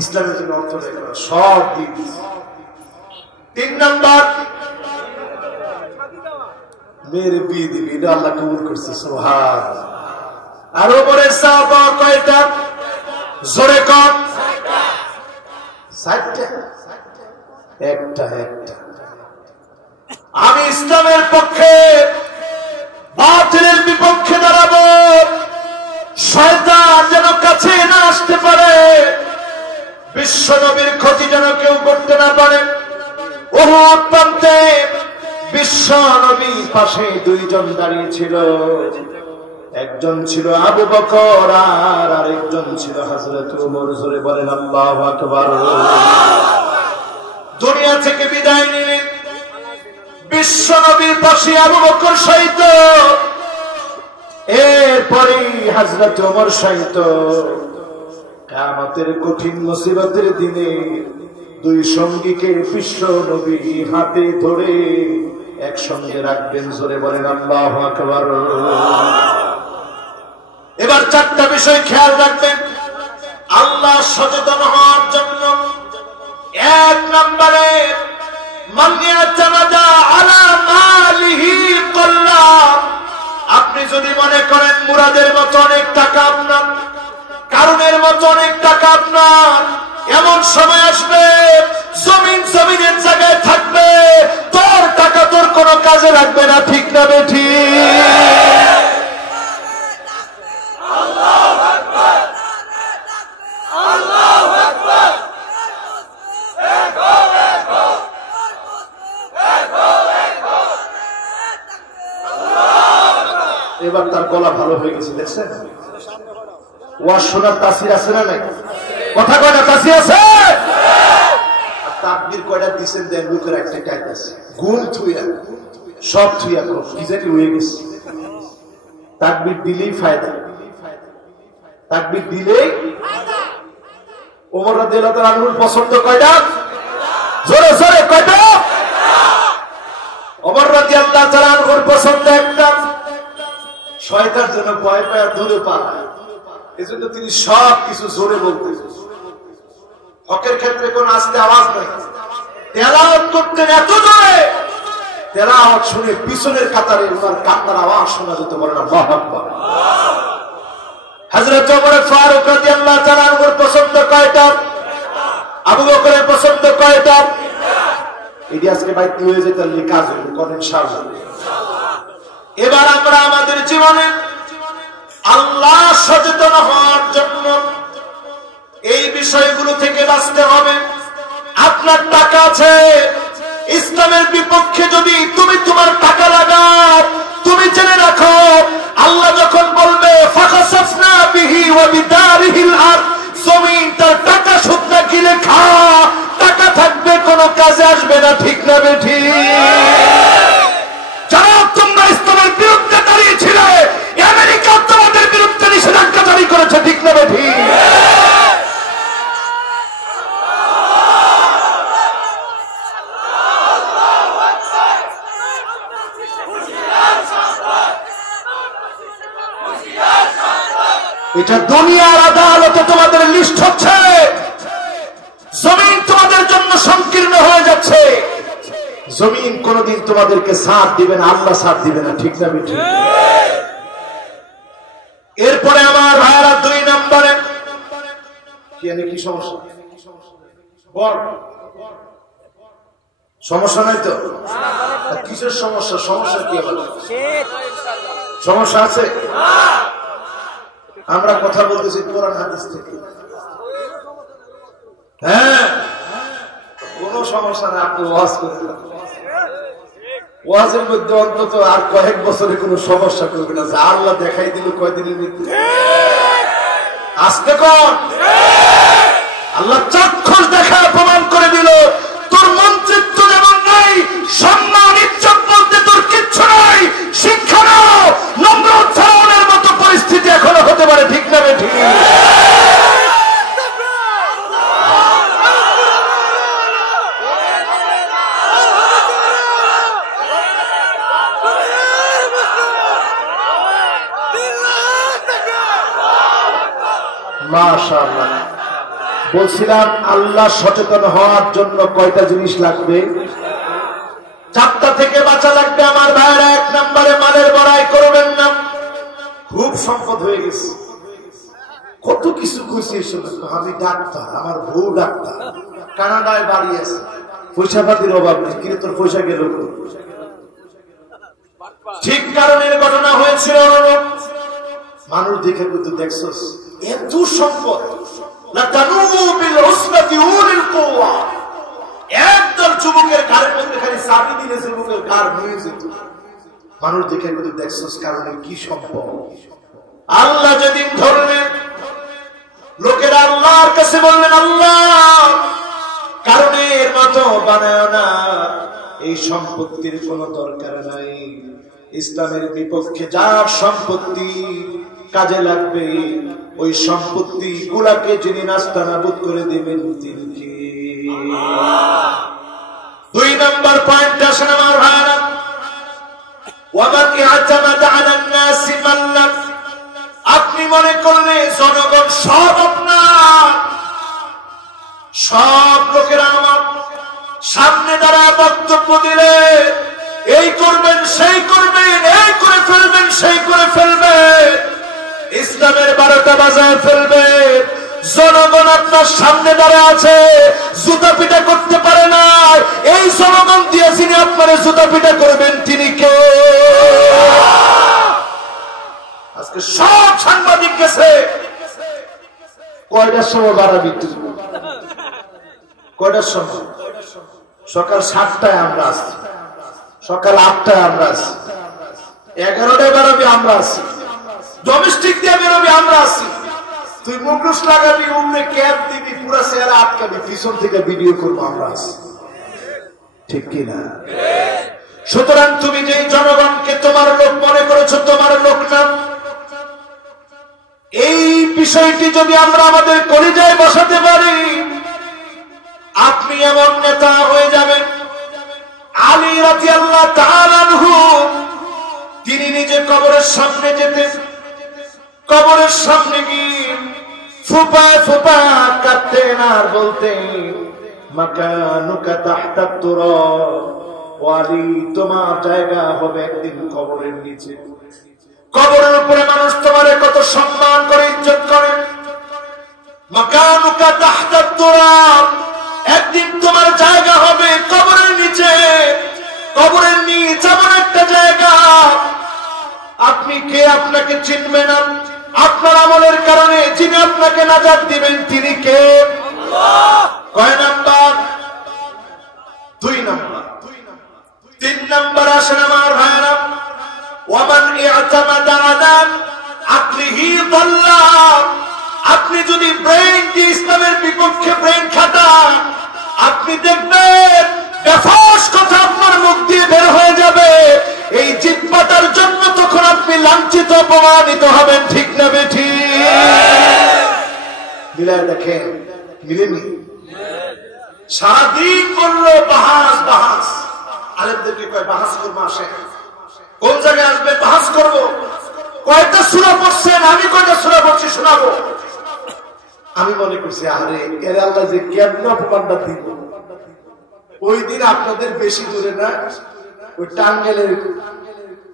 ইসলামের জন্য অর্থ দেখা সব দিন। 3 নাম্বার, মেয়ের বিয়ে দিবি, এটা আল্লাহ কবুল করছে। সুবহানাল্লাহ। আর ওপরে সাহাবা কয়টা? জোরে কম। 7টা। একটা। আমি ইসলামের পক্ষে, বাতিলের বিপক্ষে দাঁড়াবো, শয়তান যেন কাছে না আসতে পারে, বিশ্ব নবীর ক্ষতি যেন কেউ করতে না পারে। উহুদ প্রান্তে বিশ্ব নবীর পাশে 2 জন দাঁড়িয়ে ছিল। একজন ছিল আবু বকর আর আরেকজন ছিল হযরত ওমর। জোরে বলেন আল্লাহু আকবার। দুনিয়া থেকে বিদায় নিলেন, বিশ্ব নবীর পাশে আবু বকর শহীদ, এরপরে হযরত ওমর শহীদ। কিয়ামতের কঠিন মুসিবতের দিনে 2 সঙ্গীকে বিশ্ব নবী হাতে ধরে একসঙ্গে রাখবেন। জোরে বলেন আল্লাহু আকবার। এবার 4টা বিষয় খেয়াল রাখবেন আল্লাহ সচেতন হওয়ার জন্য। 1 নম্বরে, আপনি যদি মনে করেন মুরাদের মতো অনেক টাকা আপনার, কারণের মতো অনেক টাকা আপনার, এমন সময় আসবে জমিনের জায়গায় থাকবে, তোর টাকা তোর কোনো কাজে লাগবে না, ঠিক না বেঠি? এবার তার গলা ভালো হয়ে গেছে, দেখছেন? ওয়াজ শোনার তাসির আছে না নাই? কথা কয়টা তাসির আছে? তাকবীর কয়টা দিছেন দেন, লোকের একটা চাইতেছে গুণ থুইয়া, সব থুইয়া কি জানি হয়ে গেছে। তাকবীর দিলেই ফায়দা, তাকবীর দিলেই। ওমর রাদিয়াল্লাহু তাআলা আনহুর পছন্দ কয়টা? জোরে জোরে কয়টা? ওমর রাদিয়াল্লাহু তাআলা আনহুর পছন্দ একটা। শয়তান যেন ভয় পায় দূরে পালায়, এজন্য তিনি সব কিছু জোরে বলতেন। হকের ক্ষেত্রে কোন আস্তে আওয়াজ নাই। তেলাওয়াত করতেন এত জোরে, তেলাওয়াত শুনে পিছনের কাতারে ওনার কান্নার আওয়াজ শোনা যেত। বলেন আল্লাহু আকবার। হযরত ওমর ফারুক রাদিয়াল্লাহু তাআলা আনহুর পছন্দ কয়টা? আবু বকরের পছন্দ কয়টা? এটি আজকে বাইতে হয়ে যেত, কাজ হবে কোন ইনশাআল্লাহ। এবার আমরা আমাদের জীবনে আল্লাহ সচেতন হওয়ার জন্য এই বিষয়গুলো থেকে বাঁচতে হবে। আপনার টাকা আছে, ইসলামের বিপক্ষে যদি তুমি তোমার টাকা লাগাও, তুমি জেনে রাখো আল্লাহ যখন বলবে ফাখাসাফনা বিহি ওয়া বিদারিহিল আরদ, জমিন তার টাকা শুকনা গিলে খা, টাকা থাকবে কোনো কাজে আসবে না। ঠিক না বেঠিক? যারা তোমরা ইসলামের বিরুদ্ধে দাঁড়িয়েছিলে, আমেরিকা তোমাদের বিরুদ্ধে নিষেধাজ্ঞা জারি করেছে। ঠিক না বেঠিক? এটা দুনিয়ার আদালতে তোমাদের লিস্ট হচ্ছে, জমিন তোমাদের জন্য সংকীর্ণ হয়ে যাচ্ছে। জমিন কোনদিন তোমাদেরকে সাথ দিবে না, আল্লাহ সাথ দিবে না। ঠিক না বেঠিক? এরপরে আমার ভাইরা 2 নম্বরে কি সমস্যা? সমস্যা নাই তো? কিসের সমস্যা? সমস্যা কি হবে? সমস্যা আছে? আমরা কথা বলতেছি কোরআন হাদিস থেকে। হ্যাঁ, কোন সমস্যা না। আপনি ওয়াজ করতে, ওয়াজের মধ্যে অন্তত আর কয়েক বছরে কোনো সমস্যা করবে না। যা আল্লাহ দেখাই দিল কয়দিনের মধ্যে। আজকে কোন আল্লাহ চাক্ষুষ দেখায় প্রমাণ করে দিল তোর মন্ত্রিত্ব যেমন নাই, সম্মান ইজ্জত বলতে তোর কিচ্ছু নাই। শিক্ষা নাও, নমরুদ ফেরাউনের মতো পরিস্থিতি এখনো হতে পারে। ঠিক না বেঠিক? মাশাআল্লাহ। বলছিলাম আল্লাহ সচেতন হওয়ার জন্য কয়টা জিনিস লাগবে? 4টা থেকে বাঁচা লাগবে আমার ভাইরা। 1 নম্বরে মালের বড়াই করবেন না। খুব সম্পদ হয়ে গেছে, কত কিছু কইছি। আমি ডাক্তার, আমার বউ ডাক্তার, কানাডায় বাড়ি আছে, পয়সা পাতির অভাব নেই, কিন্তু তোর পয়সা গেল। ঠিক কারণের ঘটনা হয়েছিল। মানুষ দেখে কিন্তু দেখছস এত সম্পদ, একদল যুবকের ঘাড়ের মধ্যে খালি চাবি দিলে যুবকের ঘাড় হয়ে যেত। মানুষ দেখে কিন্তু দেখছস কারণে কি সম্পদ। আল্লাহ যেদিন ধরলেন, লোকেরা আল্লাহর কাছে বললেন আল্লাহ কারণের মতো বানায় না, এই সম্পত্তির কোনো দরকার নাই। ইসলামের বিপক্ষে যার সম্পত্তি কাজে লাগবে, ওই সম্পত্তি গুলাকে যিনি নাস্তানাবুদ করে দিবেন তিনি কে? 2 নম্বর পয়েন্ট আসেন আমার ভাইরা। ওয়ামান ইয়াতামাদা আলান নাসি মাল্লাম, আপনি মনে করলে জনগণ সব আপনার, সব লোকেরা আমার সামনে দাঁড়ায় বক্তব্য দিলে এই করবেন সেই করবেন, এই করে ফেলবেন সেই করে ফেলবেন, ইসলামের 12টা বাজায় ফেলবে। জনগণ আপনার সামনে দাঁড়ায় আছে, জুতা পিটা করতে পারে না। এই জনগণ দিয়ে যিনি আপনারা জুতা পিটা করবেন তিনি কে? আজকে সব সাংবাদিক গেছে। কয়টার সময় বাড়াবি? কয়টার সময়? সকাল 7টায় আমরা আসছি, সকাল 8টায় আমরা আসছি, 11টায় বাড়াবি আমরা আসছি, ডোমেস্টিক দিয়ে বেরোবি আমরা আসছি। তুই মুখোশ লাগাবি, উমরে ক্যাপ দিবি, পুরো চেহারা আটকাবি, পিছন থেকে ভিডিও করবো আমরা আসছি। ঠিক কিনা? সুতরাং তুমি যে জনগণকে তোমার লোক মনে করেছো, তোমার লোক না। এই বিষয়টি যদি আমরা আমাদের কলিজায় বসাতে পারি, আপনি এমন নেতা হয়ে যাবেন। আলী রাদিয়াল্লাহু তাআলা আনহু তিনি নিজে কবরের সামনে যেতেন, কবরের সামনে গিয়ে ফুপা ফুপা কাঁদতেন আর বলতেন মাকানুকা তাহতা তুরাব, ওয়ালি তোমার জায়গা হবে একদিন কবরের নিচে। কবরের উপরে মানুষ তোমারে কত সম্মান করে, ইজ্জত করে। মাকানুকা তাহতা তুরাব, একদিন তোমার জায়গা হবে কবরের নিচে। কবরের নিচে এমন একটা জায়গা, আপনি কে আপনাকে চিনবে না। আপনার আমলের কারণে যিনি আপনাকে নাজাত দিবেন তিনি কে? আল্লাহ। কয় নাম্বার? 2 নাম্বার। 3 নাম্বার আসেন আমার ভাইরা, ওয়ামান ইআতামাদা আলা আকলিহি দাল্লা। আপনি যদি ব্রেন দিয়ে ইসলামের বিপক্ষে ব্রেন খাটান, আপনি দেখবেন বেফাস কথা আপনার মুখ দিয়ে বের হয়ে যাবে। এই জিহ্বাটার জন্য তখন আপনি লাঞ্ছিত অপমানিত হবেন, ঠিক না বেঠিক? মিলায় দেখেন, মিলেনি? সারাদিন বললো বাহাস বাহাস। আলেমদেরকে কয় বাহাস করবো, আসে কোন জায়গায় আসবে বাহাস করব। কয়টা সূরা পড়ছেন? আমি কয়টা সূরা পড়ছি শোনাবো। আমি মনে করছি আরে এর আল্লাহ যে কেমন অপমানটা দিব। ওই দিন আপনাদের বেশি দূরে না, ওই টাঙ্গাইলের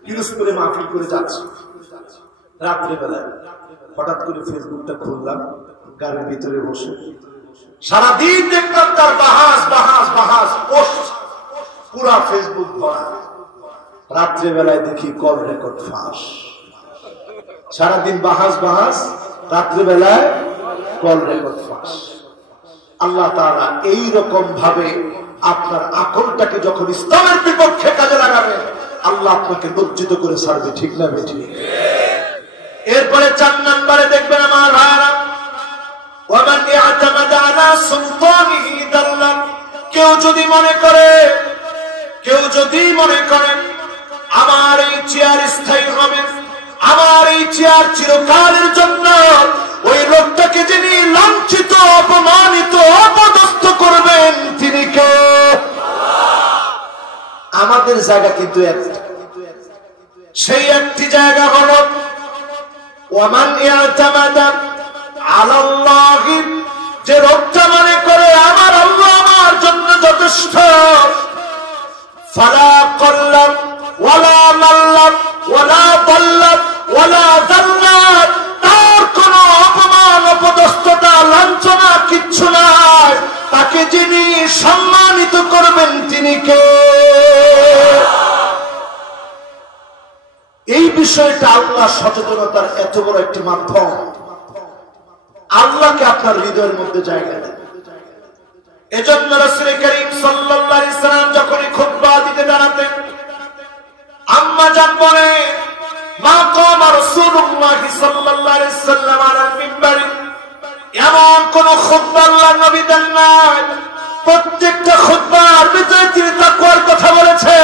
পিরোজপুরে মাহফিল করে যাচ্ছি। রাত্রেবেলায় হঠাৎ করে ফেসবুকটা খুললাম, গাড়ির ভিতরে বসে সারাদিন দেখলাম তার বাহাস বাহাস বাহাস পোস্ট, পুরা ফেসবুক ভরা। রাত্রেবেলায় দেখি কল রেকর্ড ফাঁস। সারাদিন বাহাস বাহাস, রাত্রেবেলায় কল রেকর্ড ফাঁস। আল্লাহ তাআলা এইরকম ভাবে আপনার আকলটাকে যখন ইসলামের বিপক্ষে কাজে লাগাবেন, আল্লাহ আপনাকে লজ্জিত করে ছাড়বে, ঠিক না বেঠিক? এরপরে 4 নম্বরে দেখবেন আমার ভাইরা, ওয়ামান ইয়াতামাদা আলা সুলতানিহি দাল্লা। কেউ যদি মনে করে আমার এই চেয়ার স্থায়ী হবে, আমার এই চেয়ার চিরকালের জন্য, ওই লোকটাকে যিনি লাঞ্ছিত অপমানিত অপদস্থ করবেন তিনি কে? আমাদের জায়গা কিন্তু একটা, সেই একটি জায়গা হলো ওয়ামান ইয়াতামাদা আলাল্লাহি। যে লোকটা মনে করে আমার আল্লাহ আমার জন্য যথেষ্ট, ফালা কল্লাম ওয়ালা মাল্লাম ওয়ালা দাল্লাম ওয়ালা দাল্লাত। তার কোন অপমান অপদস্থতা লাঞ্ছনা কিচ্ছু নাই। তাকে যিনি সম্মানিত করবেন তিনি কে? এই বিষয়টা আল্লাহ সচেতনতার এত বড় একটি মাধ্যম। আল্লাহকে আপনার হৃদয়ের মধ্যে জায়গা দেন। এজন্য রাসূল করিম সাল্লাল্লাহু আলাইহি সাল্লাম যখনই খুতবা দিতে দাঁড়াতেন, আম্মা জান বলে মা কামা রাসূলুল্লাহ সাল্লাল্লাহু আলাইহি সাল্লাম আলাল মিম্বারি। এমন কোন খুতবা আল্লাহর নবী দেন নাই, প্রত্যেকটা খুতবার ভিতরে তিনি তাকওয়ার কথা বলেছে,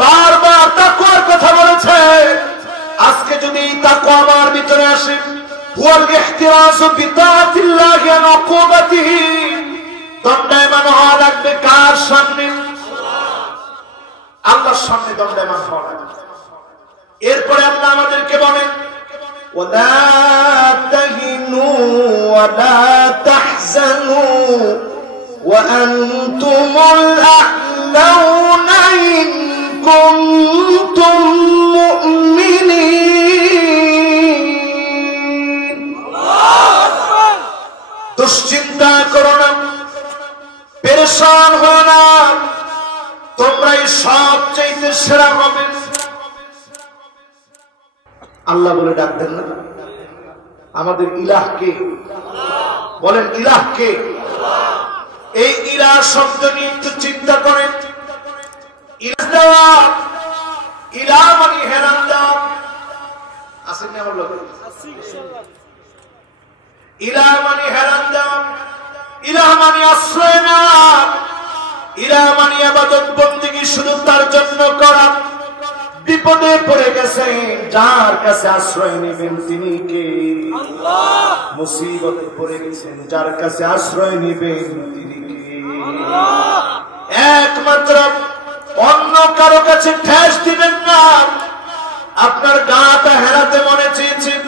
বারবার তাকওয়ার কথা বলেছে। আজকে যদি তাকওয়া আমার ভিতরে আসে, হুয়াল ইহতিরাজু বিতাআতিল্লাহি ওয়া উকুবাতিহি। দণ্ডায়মান হওয়া লাগবে কার সামনে? আল্লাহর সামনে দণ্ডায়মান হওয়া লাগবে। এরপরে আল্লাহ আমাদেরকে বলেন ওয়ালা তাহিনু ওয়ালা তাহজানু ওয়া আনতুমুল আ'লাউনা ইন কুনতুম মুমিনিন। দুশ্চিন্তা করো না, পেরেশান হও না, তোমরাই সবচেয়ে সেরা হবে। আল্লাহ বলে ডাকতেন না? আমাদের ইলাহকে বলেন, ইলাহকে। এই ইলাহ শব্দ নিয়ে একটু চিন্তা করেন। ইলাহ দেওয়া, ইলাহ মানে হেরান দেওয়া। আসেন না আমার লোক? ইলাহ মানে হেরান দেওয়া, ইলাহ মানে আশ্রয় নেওয়া, ইলাহ মানে ইবাদত বন্দেগী শুধু তার জন্য করা। বিপদে পড়ে গেছে, যার কাছে আশ্রয় নেবেন তিনি কে? আল্লাহ। মুসিবতে পড়ে গেছেন, যার কাছে আশ্রয় নেবেন তিনি কে? আল্লাহ। একমাত্র অন্য কারো কাছে ঠেস দিবেন না। আপনার গাটা হেরাতে মনে চেয়েছেন,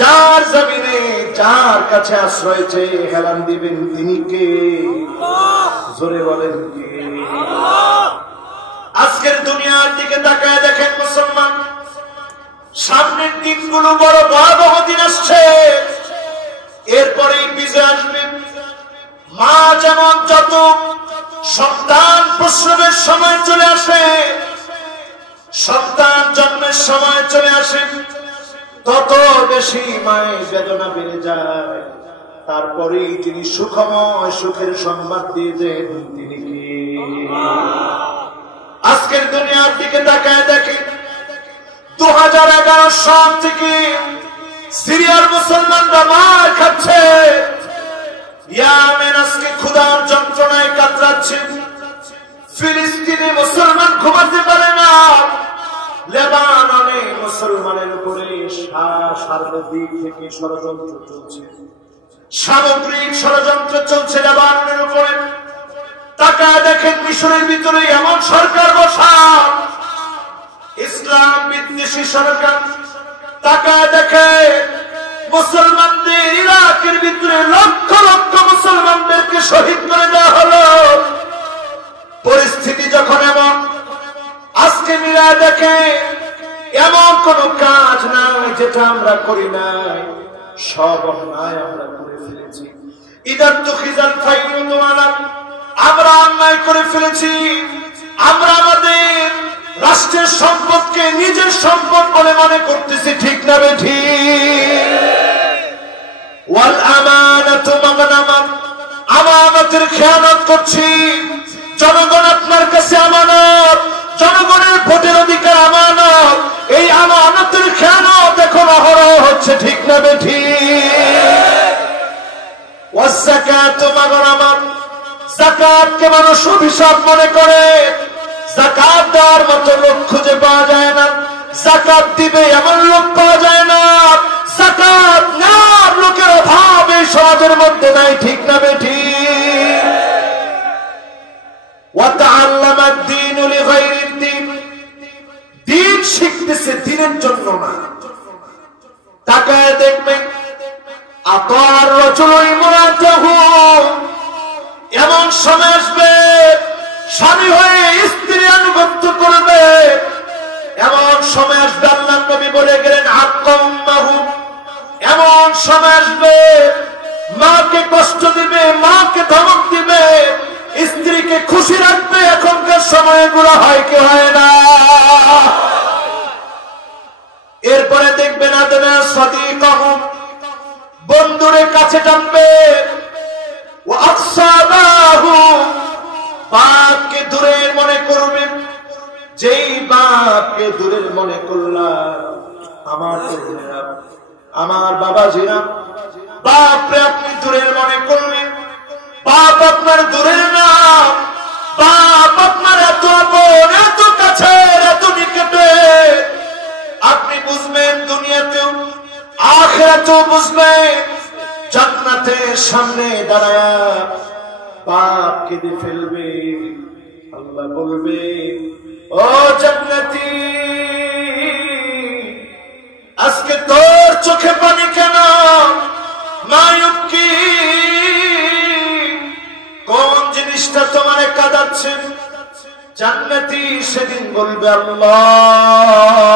যার জমিনে যার কাছে আশ্রয় চেয়ে হেলান দিবেন তিনি কে? আল্লাহ। জোরে বলেন কে? আল্লাহ। আজকের দুনিয়ার দিকে তাকায় দেখেন মুসলমান, সামনের দিনগুলো বড় ভয়াবহ দিন আসছে। এরপরেই বিজয় আসবে। মা যেমন যত সন্তান প্রসবের সময় চলে আসে, সন্তান জন্মের সময় চলে আসে, তত বেশি মায়ের বেদনা বেড়ে যায়। তারপরেই তিনি সুখময় সুখের সংবাদ দিয়ে দেন তিনি কি? আজকের দুনিয়ার দিকে তাকায় দেখি 2011 সাল থেকে সিরিয়ার মুসলমানরা মার খাচ্ছে, ইয়েমেন আজকে ক্ষুধার যন্ত্রণায় কাতরাচ্ছে, ফিলিস্তিনে মুসলমান ঘুমাতে পারে না, লেবাননে মুসলমানের উপরে সার্বদিক থেকে ষড়যন্ত্র চলছে, সামগ্রিক ষড়যন্ত্র চলছে লেবাননের উপরে। তাকায় দেখেন মিশরের ভিতরে এমন সরকার বসা, ইসলাম বিদ্বেষী সরকার। তাকায় দেখে মুসলমানদের ইরাকের ভিতরে লক্ষ লক্ষ মুসলমানদেরকে শহীদ করে দেওয়া হলো। পরিস্থিতি যখন এমন, আজকে মিলা দেখে এমন কোন কাজ নাই যেটা আমরা করি নাই, সব অন্যায় আমরা করে ফেলেছি। ইদার তো খিজাল ফাইয়ুনা, আমরা অন্যায় করে ফেলেছি। আমরা আমাদের রাষ্ট্রের সম্পদকে নিজের সম্পদ বলে মনে করতেছি, ঠিক না বেঠিক? ওয়াল আমানাতু মাগনামাত, আমানতের খেয়ানত করছি। জনগণ আপনার কাছে আমানত, জনগণের ভোটের অধিকার আমানত, এই আমানতের খেয়ানত এখন অহরহ হচ্ছে, ঠিক না বেঠিক? ওয়াস-যাকাতু মাগনামাত, যাকাতকে মানুষ অভিশাপ মনে করে। যাকাত দেওয়ার মতো লোক খুঁজে পাওয়া যায় না, যাকাত দিবে এমন লোক পাওয়া যায় না, যাকাত নেওয়ার লোকের অভাব এই সমাজের মধ্যে নাই, ঠিক না বেঠিক? ওয়াতাআল্লামা আদ-দীনু লিগাইরিদ-দীন, দ্বীন শিখতেছে দ্বীনের জন্য না। তাকায় দেখবেন আতার রাজুলু ইমরাতাহু, এমন সময় আসবে স্বামী হয়ে স্ত্রী আনুগত্য করবে, এমন সময় আসবে আল্লাহর নবী বলে গেলেন আক্কা উম্মাহু, এমন সময় আসবে মাকে কষ্ট দিবে, মাকে ধমক দিবে, স্ত্রীকে খুশি রাখবে। এখনকার সময় এগুলো হয় কি হয় না? এরপরে দেখবেন আদনা সাদিকাহু, বন্ধুরে কাছে টানবে, ওয়া আকসাবাহু, বাপকে দূরের মনে করবে। যেই বাপকে দূরের মনে করলাম, আমার তরুণেরা, আমার বাবাজিরা, বাপরে আপনি দূরের মনে করলেন, বাপ আপনার দূরের না, বাপ আপনার এত আপন, এত কাছে, এত নিকটে। আপনি বুঝবেন দুনিয়াতেও, আখিরাতেও বুঝবেন। জান্নাতের সামনে দাঁড়ায় বাপ কেঁদে ফেলবে, আল্লাহ বলবে ও জান্নাতি, আজকে তোর চোখে পানি কেন? মায়ুবকি, কোন জিনিসটা তোমার কাঁদাচ্ছে? জান্নাতি সেদিন বলবে আল্লাহ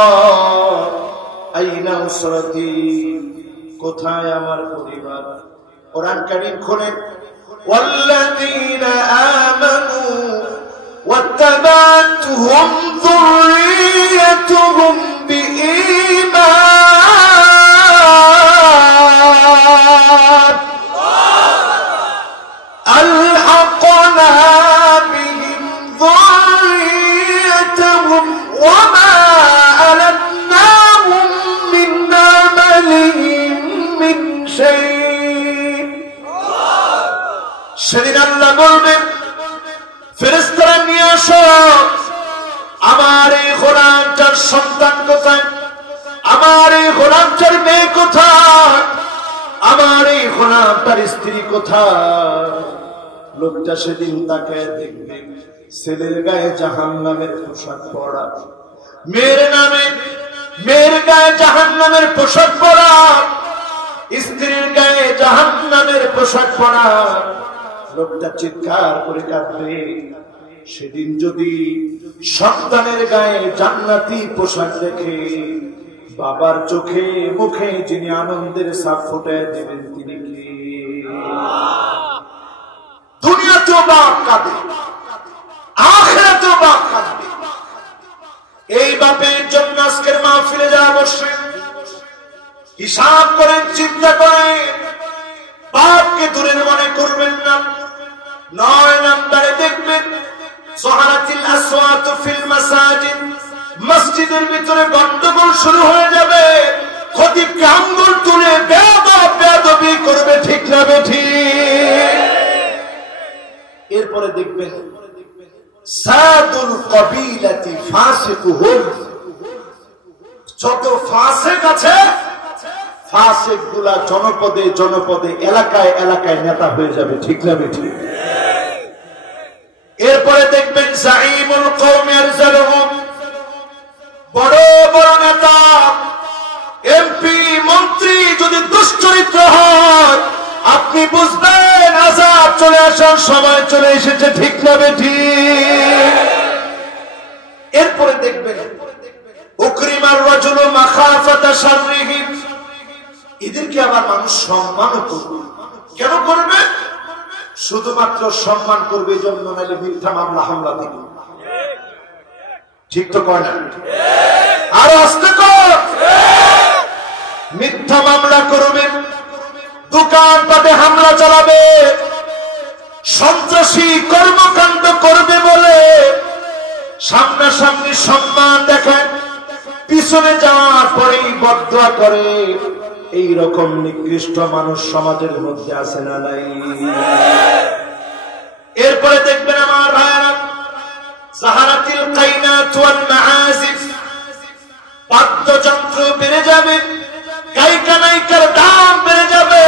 আইনা উসরতি, কোথায় আমার পরিবার? কোরআন কারীম খোলেন, ওয়াল্লাযীনা আমানু ওয়াত্তাবা'তুহুম যুররিয়্যাতুহুম বিঈমান আলহাকনা বিহিম যুররিয়্যাতুহুম ওয়া মা আলাতনাহুম মিন আমালিহিম মিন শাই। সেদিন আল্লাহ বলবেন ফেরেশতারা নিয়ে আসো, আমার এই গোলামটার সন্তান কোথায়? আমার এই গোলামটার মেয়ে কোথায়? আমার এই গোলামটার স্ত্রী কোথায়? লোকটা সেদিন তাকে দেখবে, ছেলের গায়ে জাহান্নামের পোশাক পরা, মেয়ের গায়ে জাহান্নামের পোশাক পরা, স্ত্রীর গায়ে জাহান্নামের পোশাক পরা। লোকটা চিৎকার করে কাঁদবে। সেদিন যদি সন্তানের গায়ে জান্নাতি পোশাক দেখে, বাবার চোখে মুখে যিনি আনন্দের ছাপ ফুটায় দেবেন তিনি কি? দুনিয়াতেও বাপ কাঁদে, আখিরাতেও বাপ কাঁদবে। এই বাপের জন্য আজকের মাহফিলে যারা বসে হিসাব করেন, চিন্তা করেন, বাপকে দূরের মনে করবেন না। 9 নম্বরে দেখবেন সাহারাতিল আসওয়াত ফিল মাসাজিদ, মসজিদের ভিতরে গন্ডগোল শুরু হয়ে যাবে, খতিবকে আঙ্গুল তুলে বেয়াদবি করবে, ঠিক না বেঠিক? এরপরে দেখবেন সাদুল কবিলাতি ফাসিকুহুম, যত ফাসিক আছে ফাসিক গুলা জনপদে জনপদে এলাকায় এলাকায় নেতা হয়ে যাবে, ঠিক না বেঠিক? এরপরে দেখবেন জাইমুল কওম ইয়ারজালুহুম, বড় বড় নেতা এমপি মন্ত্রী যদি দুশ্চরিত্র হয় আপনি বুঝবেন আযাব চলে আসার সময় চলে এসেছে, ঠিক না বেঠিক? এরপরে দেখবেন উকরিমার রাজুলু মাখাফাতা শাররিহি, এদেরকে আবার মানুষ সম্মান করবে। কেন করবে? শুধুমাত্র সম্মান করবে জন্য, নাহলে মিথ্যা মামলা হামলা দিবে, ঠিক তো কয় না? আর আস্তে কর, মিথ্যা মামলা করবে, দোকানপাটে হামলা চালাবে, সন্ত্রাসী কর্মকাণ্ড করবে বলে সামনাসামনি সম্মান দেখায়, পিছনে যাওয়ার পরেই বদদুয়া করে। এই রকম নিকৃষ্ট মানুষ সমাজের মধ্যে আছে না নাই? এরপরে দেখবেন আমার ভাইরা সাহারাতিল কাইনাত ওয়াল মাআজিফ, বাদ্যযন্ত্র বেড়ে যাবে, গায়িকা নায়িকার দাম বেড়ে যাবে।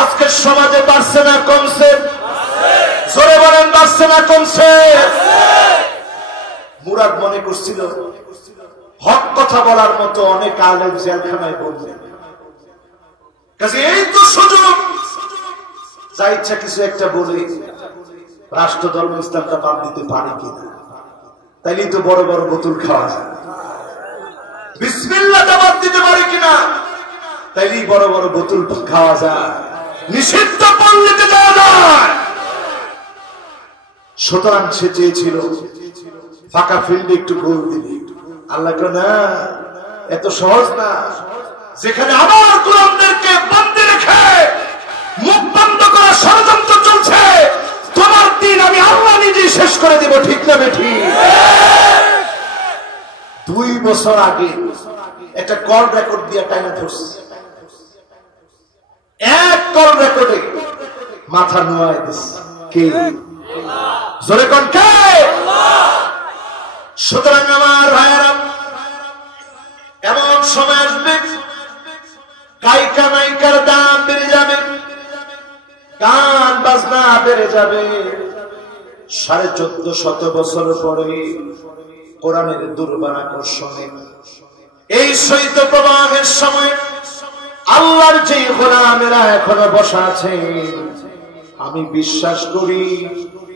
আজকের সমাজে বাড়ছে না কমছে? জোরে বলেন, বাড়ছে না কমছে? মুরাদ মনে করছিল হক কথা বলার মতো অনেক আলেম জেলখানায় বললেন, কাজে এই তো সুযোগ, যা ইচ্ছা কিছু একটা বলে রাষ্ট্র ধর্ম ইসলামটা বাদ দিতে পারে কিনা, তাইলেই তো বড় বড় বোতল খাওয়া যায়। বিসমিল্লাহটা বাদ দিতে পারে কিনা, তাইলেই বড় বড় বোতল খাওয়া যায়, নিষিদ্ধ পল্লীতে যাওয়া যায়। সুতরাং সে চেয়েছিল ফাঁকা ফিল্ডে একটু গোল দিবি, আল্লাহ না, এত সহজ না। যেখানে আমার গোলামদেরকে বন্দী রেখে মুখ বন্ধ করার ষড়যন্ত্র চলছে, তোমার দিন আমি আল্লাহ নিজেই শেষ করে দেব, ঠিক না বেঠিক? 2 বছর আগে একটা কল রেকর্ড দিয়ে টাইনা ধরছে, এক কল রেকর্ডে মাথা নোয়ায় দিস কে? জোরে কোন কে? সুতরাং আমার ভাইয়েরা, এমন সময় আসবে গায়িকা নায়িকার দাম বেড়ে যাবে, গান বাজনা বেড়ে যাবে। 1450 বছর পরে কোরআনের দুর্বার আকর্ষণে এই শৈত প্রবাহের সময় আল্লাহর যে গোলামেরা এখনো বসা আছে, আমি বিশ্বাস করি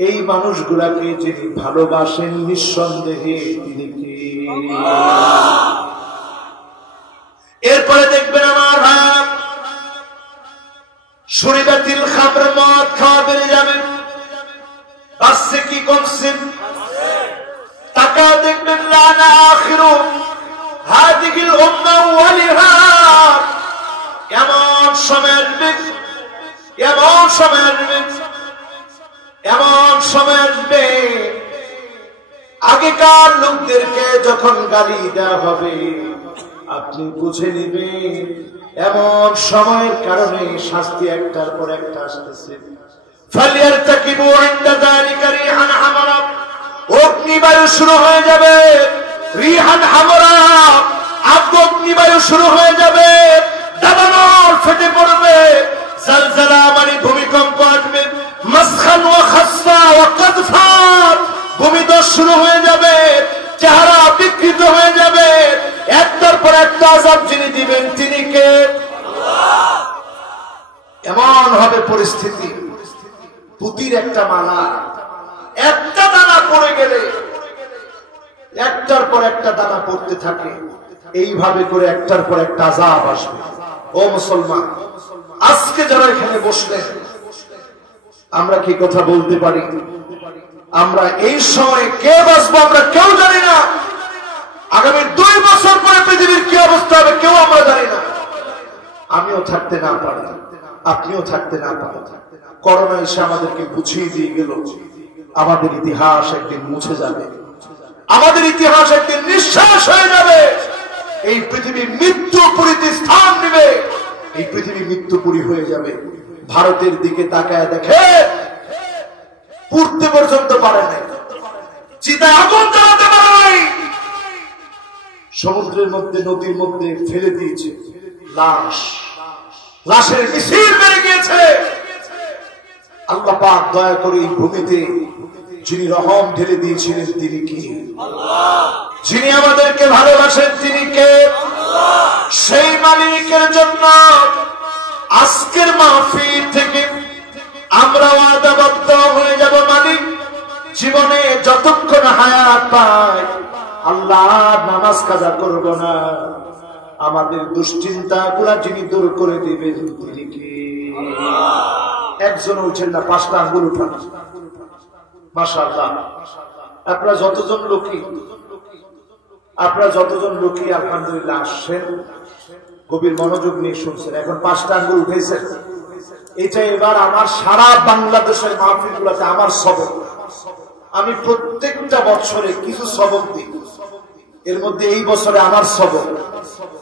এই মানুষগুলাকে যিনি ভালোবাসেন নিঃসন্দেহে তিনি কে? এরপরে দেখবেন আমার ভাই, শুরিবাতিল খামর, মদ খাওয়া বেড়ে যাবে। বাসছে কি কমছে? টাকা দেখবেন লানা আখিরু হাদিহিল উম্মাহ ওয়ালিহা, এমন সময় আসবে, এমন সময় আসবে, এমন সময় আসবে, আগেকার লোকদেরকে যখন গালি দেওয়া হবে আপনি বুঝে নেবেন এমন সময়ের কারণে শাস্তি একটার পর একটা আসতেছে। ফালিয়ারতাকিবু ইনদা যালিকা রিহান হামারা, অগ্নিবায়ু শুরু হয়ে যাবে, রিহান হামারা, অগ্নিবায়ু শুরু হয়ে যাবে, দাবানল ফেটে পড়বে, জালজালা মানে ভূমিকম্প আসবে, মাসখান ওয়া খাসফা ওয়া কাদফা, ভূমিধস শুরু হয়ে যাবে, চেহারা বিকৃত হয়ে যাবে, একটার পর একটা আযাব যিনি দিবেন তিনি কে? আল্লাহ। এমন হবে পরিস্থিতি, পুতির একটা মালা, একটা দানা পড়ে গেলে একটার পর একটা দানা পড়তে থাকে, এইভাবে করে একটার পর একটা আযাব আসবে। ও মুসলমান, আজকে যারা এখানে বসলেন, আমরা কি কথা বলতে পারি? আমরা এই সময় কে বাঁচবো আমরা কেউ জানি না। আগামী 2 বছর পরে পৃথিবীর কি অবস্থা হবে কেউ আমরা জানি না। আমিও থাকতে না পারি, আপনিও থাকতে না পারেন। করোনা এসে আমাদেরকে বুঝিয়ে দিয়ে গেল আমাদের ইতিহাস একদিন মুছে যাবে, আমাদের ইতিহাস একদিন নিঃশ্বাস হয়ে যাবে। এই পৃথিবী মৃত্যুপুরীতে স্থান নেবে, এই পৃথিবী মৃত্যুপুরী হয়ে যাবে। ভারতের দিকে তাকায় দেখে, পুড়তে পর্যন্ত পারে নাই, চিতায় আগুন জ্বালাতে পারে নাই, সমুদ্রের মধ্যে নদীর মধ্যে ফেলে দিয়েছে লাশ, লাশের মিছিল বেড়ে গিয়েছে। আল্লাহ পাক দয়া করে এই ভূমিতে যিনি রহম ঢেলে দিয়েছিলেন তিনি কি? যিনি আমাদেরকে ভালোবাসেন তিনি কে? সেই মালিকের জন্য আজকের মাহফিল থেকে আমরা ওয়াদাবদ্ধ হয়ে যাব, মালিক জীবনে যতক্ষণ হায়াত পাই আল্লাহ নামাজ কাজা করব না। আমাদের দুশ্চিন্তা গুলা যিনি দূর করে দিবেন তিনি কি? একজন উঠেন না, 5টা আঙ্গুল উঠান। মাশাআল্লাহ, আপনারা যতজন লোকই আলহামদুলিল্লাহ আসছেন, গভীর মনোযোগ নিয়ে শুনছেন, এখন 5টা আঙ্গুল উঠেছেন। এটা এবার আমার সারা বাংলাদেশের মাহফিল গুলাতে আমার সবক। আমি প্রত্যেকটা বছরে কিছু সবক দিই, এর মধ্যে এই বছরে আমার সবক,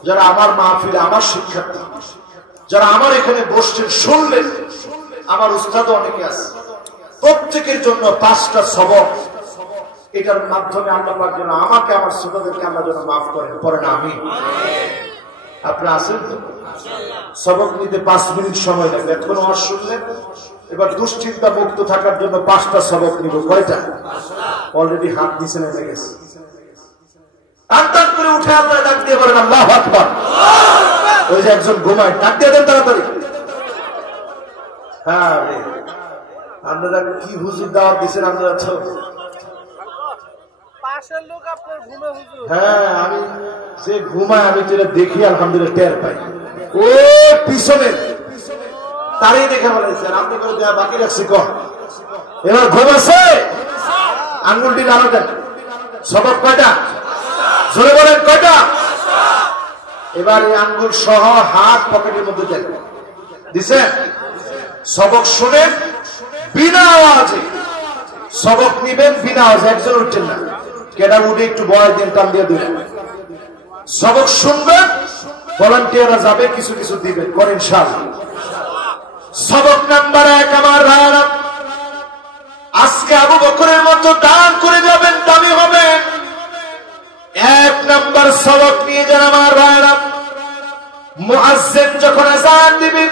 যারা আমার মাহফিলে আমার শিক্ষার্থী, যারা আমার এখানে বসছেন শুনলেন, আমার উস্তাদ অনেকে আছে, প্রত্যেকের জন্য 5টা সবক। এটার মাধ্যমে আল্লাহ পাক যেন আমাকে, আমার ছোটদেরকে আল্লাহ যেন মাফ করেন, পড়েন আমিন। আপনারা আছেন তো? সবক নিতে 5 মিনিট সময় লাগবে। এখন ওয়াজ শুনলেন, এবার দুশ্চিন্তা মুক্ত থাকার জন্য 5টা সবক নিব। কয়টা? অলরেডি হাত নিচে নেমে গেছে। টান করে উঠে আপনারা ডাক দিয়ে বলেন আল্লাহু আকবার। ওই যে একজন ঘুমায়, ডাক দিয়ে দেন তাড়াতাড়ি। হ্যাঁ, আপনারা কি হুজুর দাওয়াত দিচ্ছেন আপনারা? হ্যাঁ, আমি যে ঘুমায় আমি যেটা দেখি আলহামদুলিল্লাহ টের পাই। ও পিছনে তারই দেখে বলেছেন আপনি করে দেওয়া বাকি রাখছি কম। এবার ঘুম আছে, আঙ্গুলটি নাড়া দেন। সবক কয়টা? জোরে বলেন কয়টা? এবার এই আঙ্গুল সহ হাত পকেটের মধ্যে দেন। দিছেন? সবক শুনেন বিনা আওয়াজে, সবক নিবেন বিনা আওয়াজে। একজন উঠছেন না, কেডা উঠে একটু বয় দিন, টান দিয়ে দিলেন। সবক শুনবেন, ভলান্টিয়াররা যাবে, কিছু কিছু দিবেন, করেন ইনশাআল্লাহ। সবক নাম্বার 1 আমার ভাইরা, আজকে আবু বকরের মতো দান করে যাবেন, দামি হবেন। 1 নাম্বার সবক নিয়ে যান আমার ভাইরা, মুয়াজ্জিন যখন আযান দিবেন,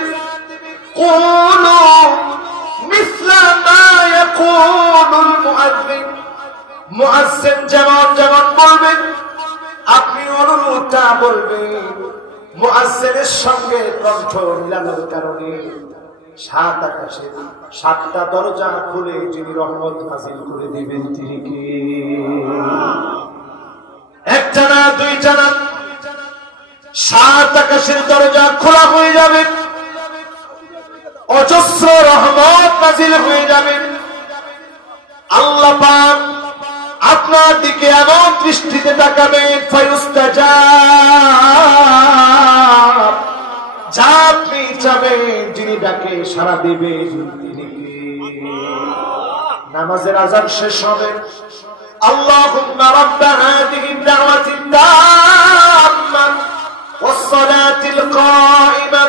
কুলু মিসলা মা ইয়াকুলুল মুআজ্জিন। মুয়াজ্জিন যেমন যেমন বলবেন আপনি অনুরূপটা বলবেন। মুয়াজ্জিনের সঙ্গে কণ্ঠ মিলানোর কারণে 7 আকাশে 7টা দরজা খুলে যিনি রহমত নাযিল করে দিবেন তিনি কে? একটা না, 2টা না, 7 আকাশের দরজা খোলা হয়ে যাবে, অজস্র রহমত নাযিল হয়ে যাবে। আল্লাহ পাক আপনার দিকে এমন দৃষ্টিতে তাকাবেন, ফায়ুস্তাজাব, যা আপনি চাবেন, যিনি ডাকে সাড়া দিবেন তিনি কে? নামাজের আযান শেষ হবে, আল্লাহুম্মা রাব্বা হাযিহি দাওয়াতিদ তাম্মা ওয়াস সালাতিল কায়িমা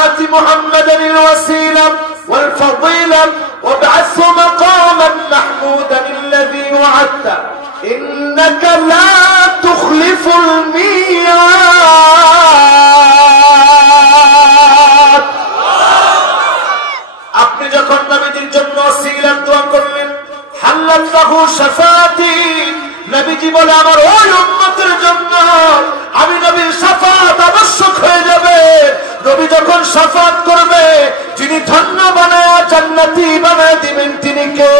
আতি মুহাম্মাদানিল ওয়াসিলা ওয়াল ফাদিলা وابعثه مقاما محمودا الذي وعدته إنك لا تخلف الميعاد। আপনি যখন নবীর জন্য ওসিলার দোয়া করলেন, হাল্লাত লাহু শাফাআতি, নবীজি বলে আমার ওই উম্মতের জন্য আমি নবীর শাফাআত আবশ্যক হয়ে যাবে। নবী যখন শাফাআত করবে, যিনি ধন্য বানায়া জান্নাতি বানায় দিবেন তিনি কে?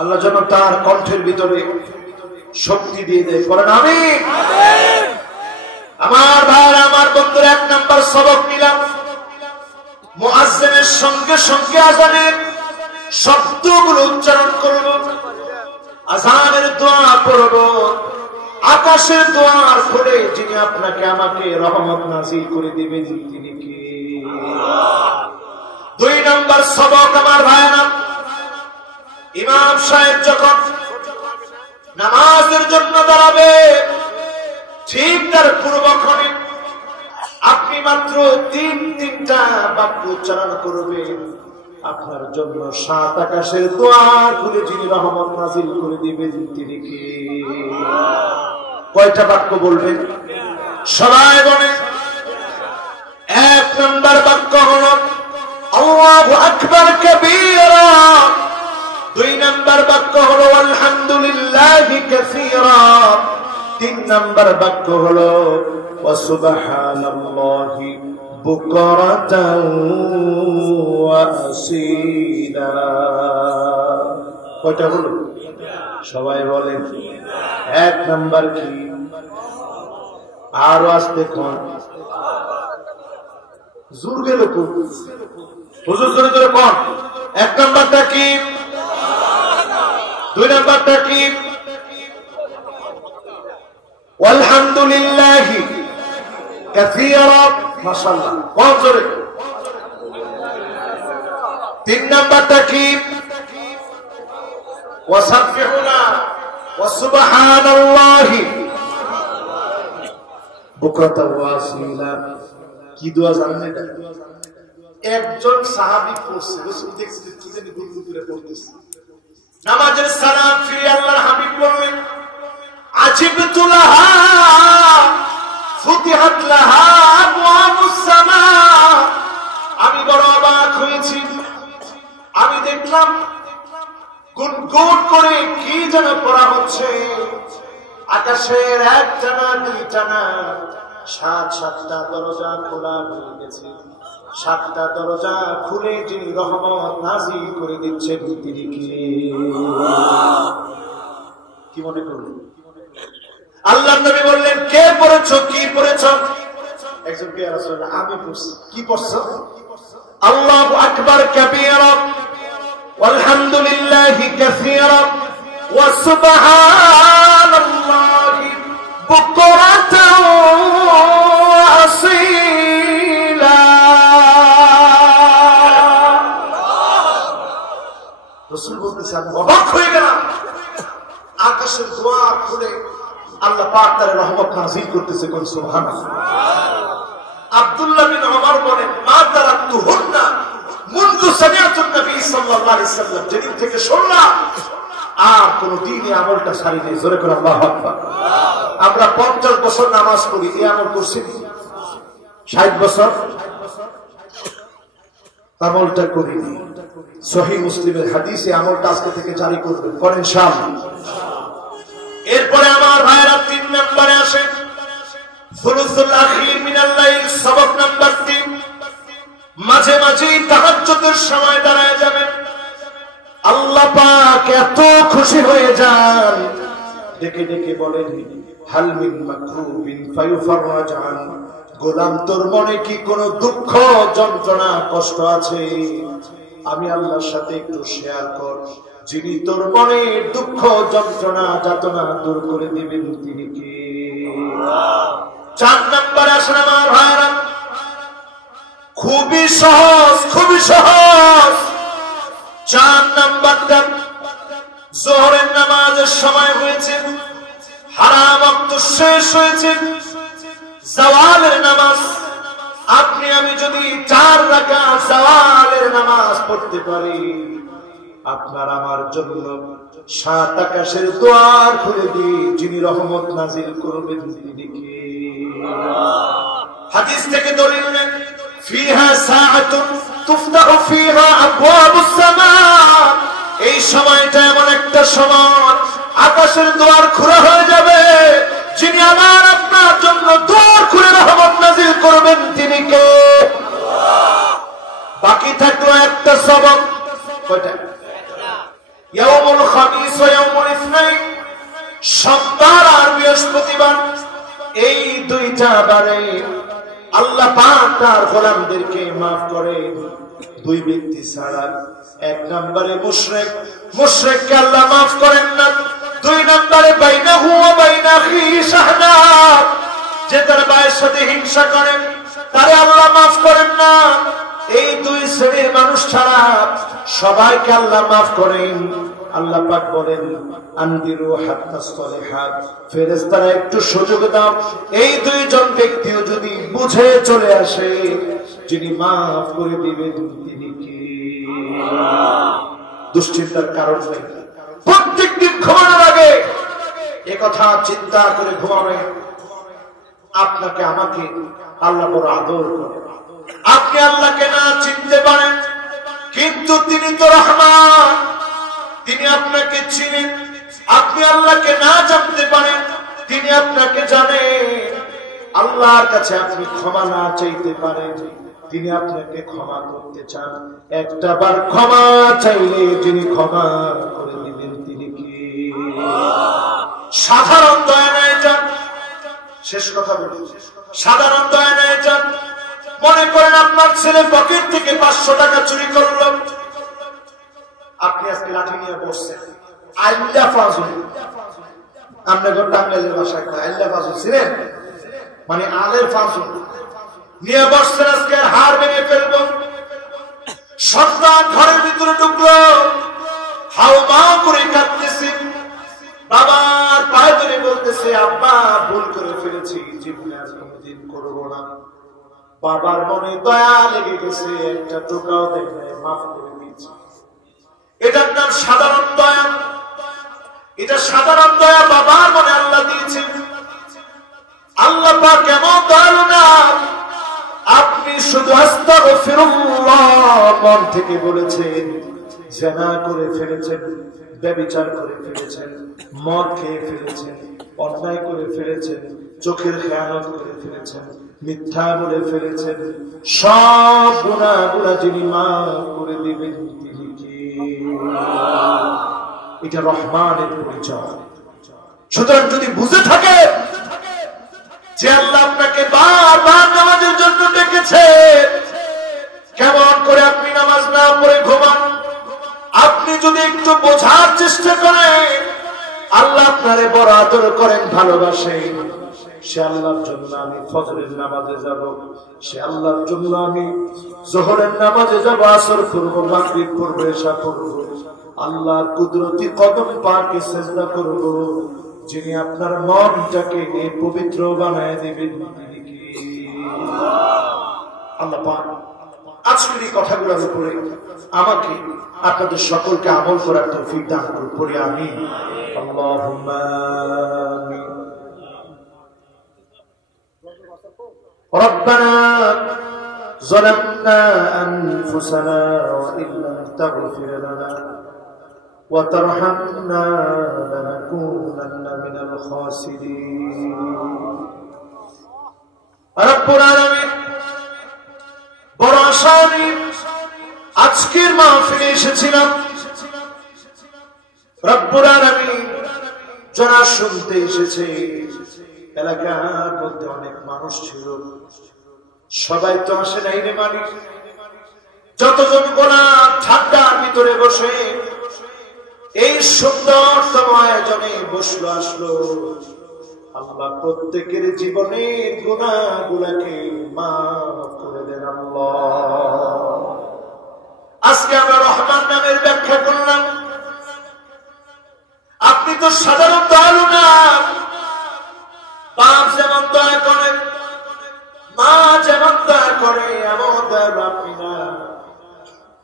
আল্লাহ যেন তার কণ্ঠের ভিতরে শক্তি দিয়ে দেয়, করেন আমিন। আমার ভাইরা, আমার বন্ধুরা, 1 নাম্বার সবক নিলাম, মুয়াজ্জিনের সঙ্গে সঙ্গে আযানের শব্দগুলো উচ্চারণ করব, আযানের দোয়া পড়ব, আকাশের দোয়ার খুলে যিনি আপনাকে আমাকে রহমত নাযিল করে দিবেন তিনি কে? 2 নম্বর সবক আমার ভাইরা, ইমাম সাহেব যখন নামাজের জন্য দাঁড়াবে ঠিক তার পূর্বক্ষণে আপনি মাত্র তিনটা বাক্য উচ্চারণ করবেন, আপনার জন্য 7 আকাশের দোয়ার খুলে যিনি রহমত নাযিল করে দিবেন তিনি কে? কয়টা বাক্য বলবেন? সবাই বলে। 1 নম্বর বাক্য হলো আল্লাহু আকবার কাবীরা। 2 নম্বর বাক্য হলো আলহামদুলিল্লাহি কাসীরা। 3 নম্বর বাক্য হলো ওয়া সুবহানাল্লাহি বুকরাতান ওয়া আসীলা। কয়টা হলো? সবাই বলেন। 1 নম্বর কি? আরো আসতে কোন জোর গেল খুব হুজুর, জোরে জোরে কোন? 1 নম্বরটা কি? 2 নম্বরটা কি? আলহামদুলিল্লাহি কাসীরা। মাশাআল্লাহ, কোন জোরে? 3 নম্বরটা কি? ওয়াসাব্বিহুনা ওয়া সুবহানাল্লাহি বুকরাতান ওয়া আসীলা। কি দোয়া জানেন এটা? একজন সাহাবী পড়ছে, রাসূল দেখছেন কি জানি গুনগুন করে পড়তেছে। নামাজের সালাম ফিরে আল্লাহর হাবিব বললেন আজিবতু লাহা ফুতিহাত লাহা আবওয়াবুস সামা। আমি বড় অবাক হয়েছি, আমি দেখলাম গুনগুন করে কি যেন পড়া হচ্ছে। আকাশের 1টা না 2টা না 7টা দরজা খোলা হয়ে গেছে। 7টা দরজা খুলে যিনি রহমত নাযিল করে দিচ্ছেন তিনি কে? কি মনে করলেন? আল্লাহর নবী বললেন কে পড়েছো, কি পড়েছো? একজনকে রাসূলুল্লাহ আমি পড়ছি। কি পড়ছো? আল্লাহু আকবার কাবীরা ওয়ালহামদুলিল্লাহি কাসীরা ওয়া সুবহানাল্লাহি বুকরাতান ওয়া আসীলা। রাসূল বলতেছেন অবাক হয়ে গেলাম, আকাশের দুয়ার খুলে আল্লাহ পাক তার রহমত নাযিল করতেছে। কোন সুবহানাল্লাহ। আব্দুল্লাহ বিন ওমর বলেন মা তারাকতুহুন্না মুনযু সামিআতুন নবী সাল্লাল্লাহু আলাইহি ওয়াসাল্লাম, যেদিন থেকে শুনলাম আর কোন দিনই আমলটা ছাড়ি নেই। জোরে করে আল্লাহু আকবার। আমরা 50 বছর নামাজ পড়ি, এই আমল করছি 60 বছর আমলটা করিনি। সহিহ মুসলিমের হাদিসে আমলটা আজকে থেকে জারি করবেন, করেন ইনশাআল্লাহ। এরপরে আমার ভাইরা 3 নম্বরে আসে সুলুসুল আখির মিনাল লাইল, সবক নাম্বার 3। মাঝে মাঝে তাহাজ্জুদের সময় দাঁড়ায় যাবেন, আল্লাহ পাক এত খুশি হয়ে যান, ডেকে ডেকে বলেন হাল মিন মাকরুবিন ফায়ুফাররাজ আন। গোলাম তোর মনে কি কোনো দুঃখ যন্ত্রণা কষ্ট আছে? আমি আল্লাহর সাথে একটু শেয়ার কর, যিনি তোর মনে দুঃখ যন্ত্রণা যাতনা দূর করে দিবেন তিনি কে? 4 নম্বরে আসেন আমার ভাইরা, খুবই সহজ, খুবই সহজ। 4 নম্বরটা যোহরের নামাজের সময় হয়েছে, হারাম ওয়াক্ত শেষ হয়েছে, জাওয়ালের নামাজ। আপনি আমি যদি 4 রাকাত জাওয়ালের নামাজ পড়তে পারি, আপনার আমার জন্য 7 আকাশের দুয়ার খুলে দিয়ে যিনি রহমত নাযিল করবেন তিনি কে? হাদিস থেকে দলিল নেন ফিহা সাআতুন তুফতাহু ফিহা আবওয়াবুস সামা। এই সময়টা এমন একটা সময় আকাশের দুয়ার খোলা হয়ে যাবে, যিনি আমার আপনার জন্য দুয়ার খুলে রহমত নাযিল করবেন তিনি কে? বাকি থাকলো একটা সবক, কয়টা? ইয়াউমুল খামিস ওয়া ইয়াউমুল ইসনাইন, সোমবার আর বৃহস্পতিবার। এই 2টা বারে আল্লাহ পাক তার গোলামদেরকে maaf করে 2 ব্যক্তি ছাড়া। এক নম্বরে মুশরিক, মুশরিককে আল্লাহ মাফ করেন না। দুই নম্বরে বাইনাহু ওয়া বাইনা আখিহি শাহনা, যে তার ভাইয়ের সাথে হিংসা করে তারে আল্লাহ মাফ করেন না। এই দুই শ্রেণীর মানুষ ছাড়া সবাইকে আল্লাহ মাফ করেন। আল্লাহ পাক বলেন আনদিরু হাত্তা সালিহাত, ফেরেশতারা একটু সুযোগ দাও, এই দুইজন ব্যক্তিও যদি বুঝে চলে আসে যিনি মাফ করে দিবেন তিনি কি? দুশ্চিন্তার কারণ নেই। প্রত্যেকদিন ঘুমানোর আগে একথা চিন্তা করে ঘুমাবেন, আপনাকে আমাকে আল্লাহ বড় আদর করে। আপনি আল্লাহকে না চিনতে পারেন, কিন্তু তিনি তো রহমান, তিনি আপনাকে চিনেন। আপনি আল্লাহকে না জানতে পারেন, তিনি আপনাকে জানেন। আল্লাহর কাছে আপনি ক্ষমা না চাইতে পারেন, তিনি আপনাকে ক্ষমা করতে চান। একটা বার ক্ষমা চাইলে যিনি ক্ষমা করে দিবেন তিনি কি? সাধারণ দয়া নেয় যান। শেষ কথা বলি, সাধারণ দয়া নেয় যান। মনে করেন আপনার ছেলে পকেট থেকে 500 টাকা চুরি করলো, আপনি আজকে লাঠি নিয়ে বসছেন। আল্লাহ ফাজুল, আপনাকে টাঙ্গাইলের ভাষায় আল্লাহ ফাজুল ছিলেন, মানে আলের ফাজুল নিয়ে বসছেন। আজকে হাড় ভেঙে ফেলবো। সন্তান ঘরের ভিতরে ঢুকলো, হাওমা করে কাঁদতেছে, বাবার পায়ে ধরে বলতেছে আব্বা ভুল করে ফেলেছি, জীবনে আর কোনোদিন করবো না। বাবার মনে দয়া লেগে গেছে, একটা টোকাও দেখে মাফ করে দিয়েছে। এটার নাম সাধারণ দয়া। এটা সাধারণ দয়া বাবার মনে আল্লাহ দিয়েছেন। আল্লাহ পাক কেমন দয়ালু না, আপনি শুধু আস্তাগফিরুল্লাহ মন থেকে বলেছেন, জিনা করে ফেলেছেন, ব্যভিচার করে ফেলেছেন, মদ খেয়ে ফেলেছেন, অন্যায় করে ফেলেছেন, চোখের খেয়ানত করে ফেলেছেন, মিথ্যা বলে ফেলেছেন, সব গুনাহগুলো যিনি মাফ করে দিবেন তিনি কি? এটা রহমানের পরিচয়। সুতরাং যদি বুঝে থাকে যে আল্লাহ আপনাকে বারবার নামাজের জন্য ডেকেছে, কেমন করে আপনি নামাজ না পড়ে ঘুমান, আপনি যদি একটু বোঝার চেষ্টা করেন আল্লাহ আপনারে বড় আদর করেন, ভালোবাসেন। সে আল্লাহর জন্য আমি ফজরের নামাজে যাব, সে আল্লাহর জন্য আমি জোহরের নামাজে যাব, আসর পড়ব, মাগরিব পড়ব, এশা পড়ব, আল্লাহর কুদরতি কদম পাকে সিজদা করব। যিনি আপনার মনটাকে পবিত্র বানায় দিবেন তিনি কি? আল্লাহ পাক আজকের এই কথাগুলোর উপরে আমাকে আপনাদের সকলকে আমল করার তৌফিক দান করুন। পড়ি আমিন। আল্লাহুম্মা আমিন। ربنا ظلمنا أنفسنا وإن لم تغفر لنا وترحمنا لنكونن من الخاسرين رب العالمين বড় আশায় আজকের মাহফিলে এসেছিলাম। রব্বুল আলামিন যারা শুনতে এসেছে, এলাকার মধ্যে অনেক মানুষ ছিল, সবাই তো আসে নাই রে মালিক। যতজন গোলাম ঠান্ডার ভিতরে বসে এই সুন্দরতম আয়োজনে বসলো আসলো, আল্লাহ প্রত্যেকের জীবনের গুনাহগুলোকে মাফ করে দেন আল্লাহ। আজকে আমরা রহমান নামের ব্যাখ্যা করলাম। আপনি তো সাধারণ দয়ালু না। বাপ যেমন দয়া করেন, মা যেমন দয়া করে, এমন দয়ালু আপনি না।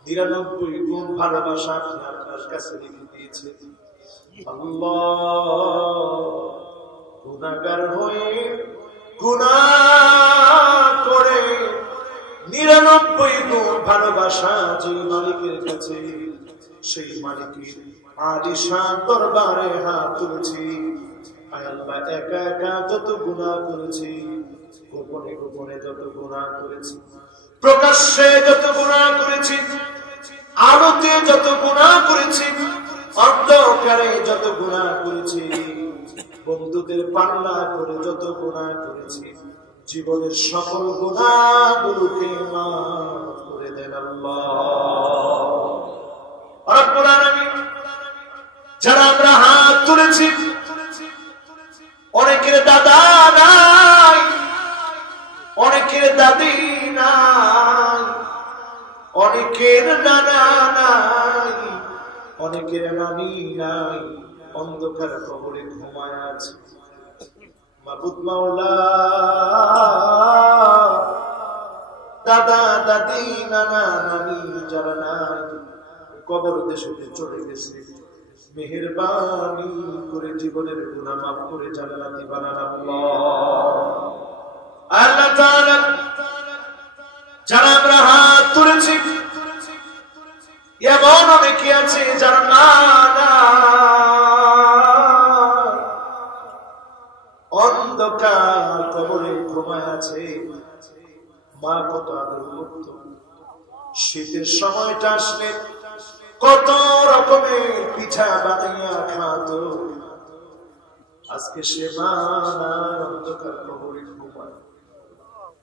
99 গুণ ভালোবাসা আপনি আপনার কাছে রেখে দিয়েছেন আল্লাহ। গুনাহগার হয়ে গুনাহ করে 99 গুণ ভালোবাসা যে মালিকের কাছে, সেই মালিকের আলিশান দরবারে হাত তুলেছি। আয় আল্লাহ, একা একা যত গুনাহ করেছি, গোপনে গোপনে যত গুনাহ করেছি, প্রকাশ্যে যত গুনাহ করেছি, আলোতে যত গুনাহ করেছি, অন্ধকারে যত গুনাহ করেছি, বন্ধুদের পাল্লা করে যত গুনাহ করেছি, জীবনের সকল গুনাহগুলোকে মাফ করে দেন আল্লাহ। রব্বুল আলামিন যারা আমরা হাত তুলেছি, অনেকের দাদা নাই, অনেকের দাদি নাই, অনেকের নানা নাই, অনেকের নানি নাই, অন্ধকার কবরে ঘুমায় আছে। মাবুদ মাওলা, দাদা দাদি নানা নানি যারা নাই, কবর দেশে চলে গেছে, মেহেরবানি করে জীবনের গুনাহ মাফ করে জান্নাতি বানান আল্লাহ তাআলা। যারা আমরা হাত তুলেছি, এমন অনেকে আছে যারা না অন্ধকার কবরে ঘুমায় আছে। মা কত আদর করত, শীতের সময়টা আসলে কত রকমের পিঠা বানাইয়া খাত। আজকে সে মা অন্ধকার কবরে ঘুমায়।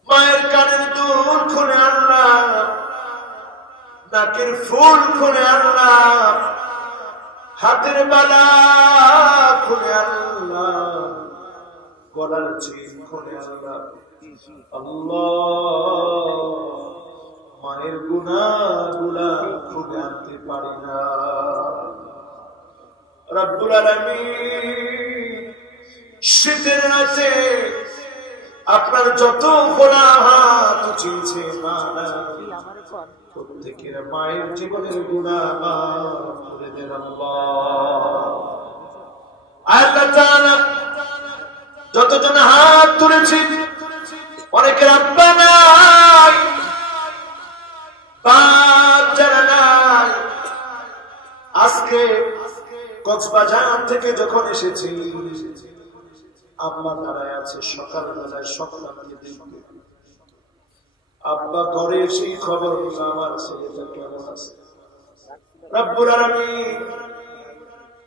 মায়ের কানের দুল খুলে আনলাম, নাকের ফুল খুলে আনলাম, হাতের বালা খুলে আনলাম, গলার চেন খুলে আনলাম। আল্লাহ, মায়ের গুনাহগুলা খুলে আনতে পারি না। রব্বুল আলামিন শীতের রাতে আপনার যত গোনা হাত উঠিয়েছে মা, প্রত্যেকের মায়ের জীবনের গুনাহ মাফ করে দেন আল্লাহ তাআলা। যতজন হাত তুলেছি, অনেকের আব্বা নাই, বাপ যারা নাই। আজকে কক্সবাজার থেকে যখন এসেছি, আম্মা দাঁড়ায় আছে সকালবেলায় সন্তানকে দেখবে। আব্বা ঘরে এসে খবর নিল আমার ছেলেটা কেমন আছে। রব্বুল আলামিন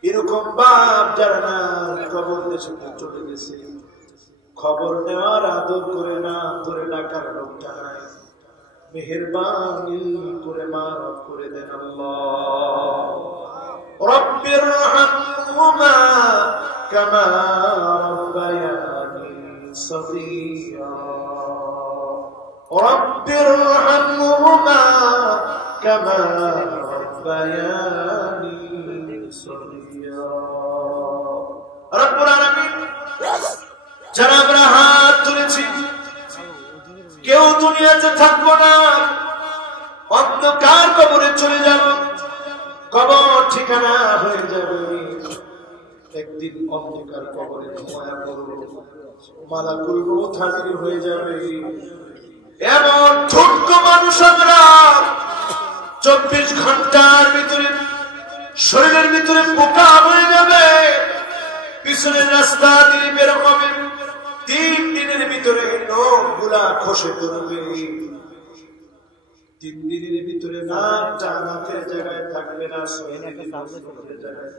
এরকম বাপ যারা না খবর দেশে চলে গেছে, খবর নেওয়ার আদর করে না ধরে ডাকার লোকটা নাই, মেহেরবানি করে মাফ করে দেন আল্লাহ। রব্বির রহমহুমা কামা রাব্বায়ানি সগীরা, রব্বির রহমহুমা কামা রাব্বায়ানি সগীরা। রব্বুল আলামিন যারা আমরা হাত তুলেছি, কেউ দুনিয়াতে থাকবো না, অন্ধকার কবরে চলে যাব, কবর ঠিকানা হয়ে যাবে। একদিন অন্ধকার কবরে ঘুমায়া পড়বো, মালাকুল মউত হাজির হয়ে যাবে। এমন ছোট্ট মানুষ আমরা 24 ঘন্টার ভিতরে শরীরের ভিতরে পোকা হয়ে যাবে, পিছনের রাস্তা দিয়ে বের হবে, 3 দিনের ভিতরে নখ গুলা খসে পড়বে, 3 দিনের ভিতরে নাকটা নাকের জায়গায় থাকবে না, জায়গায়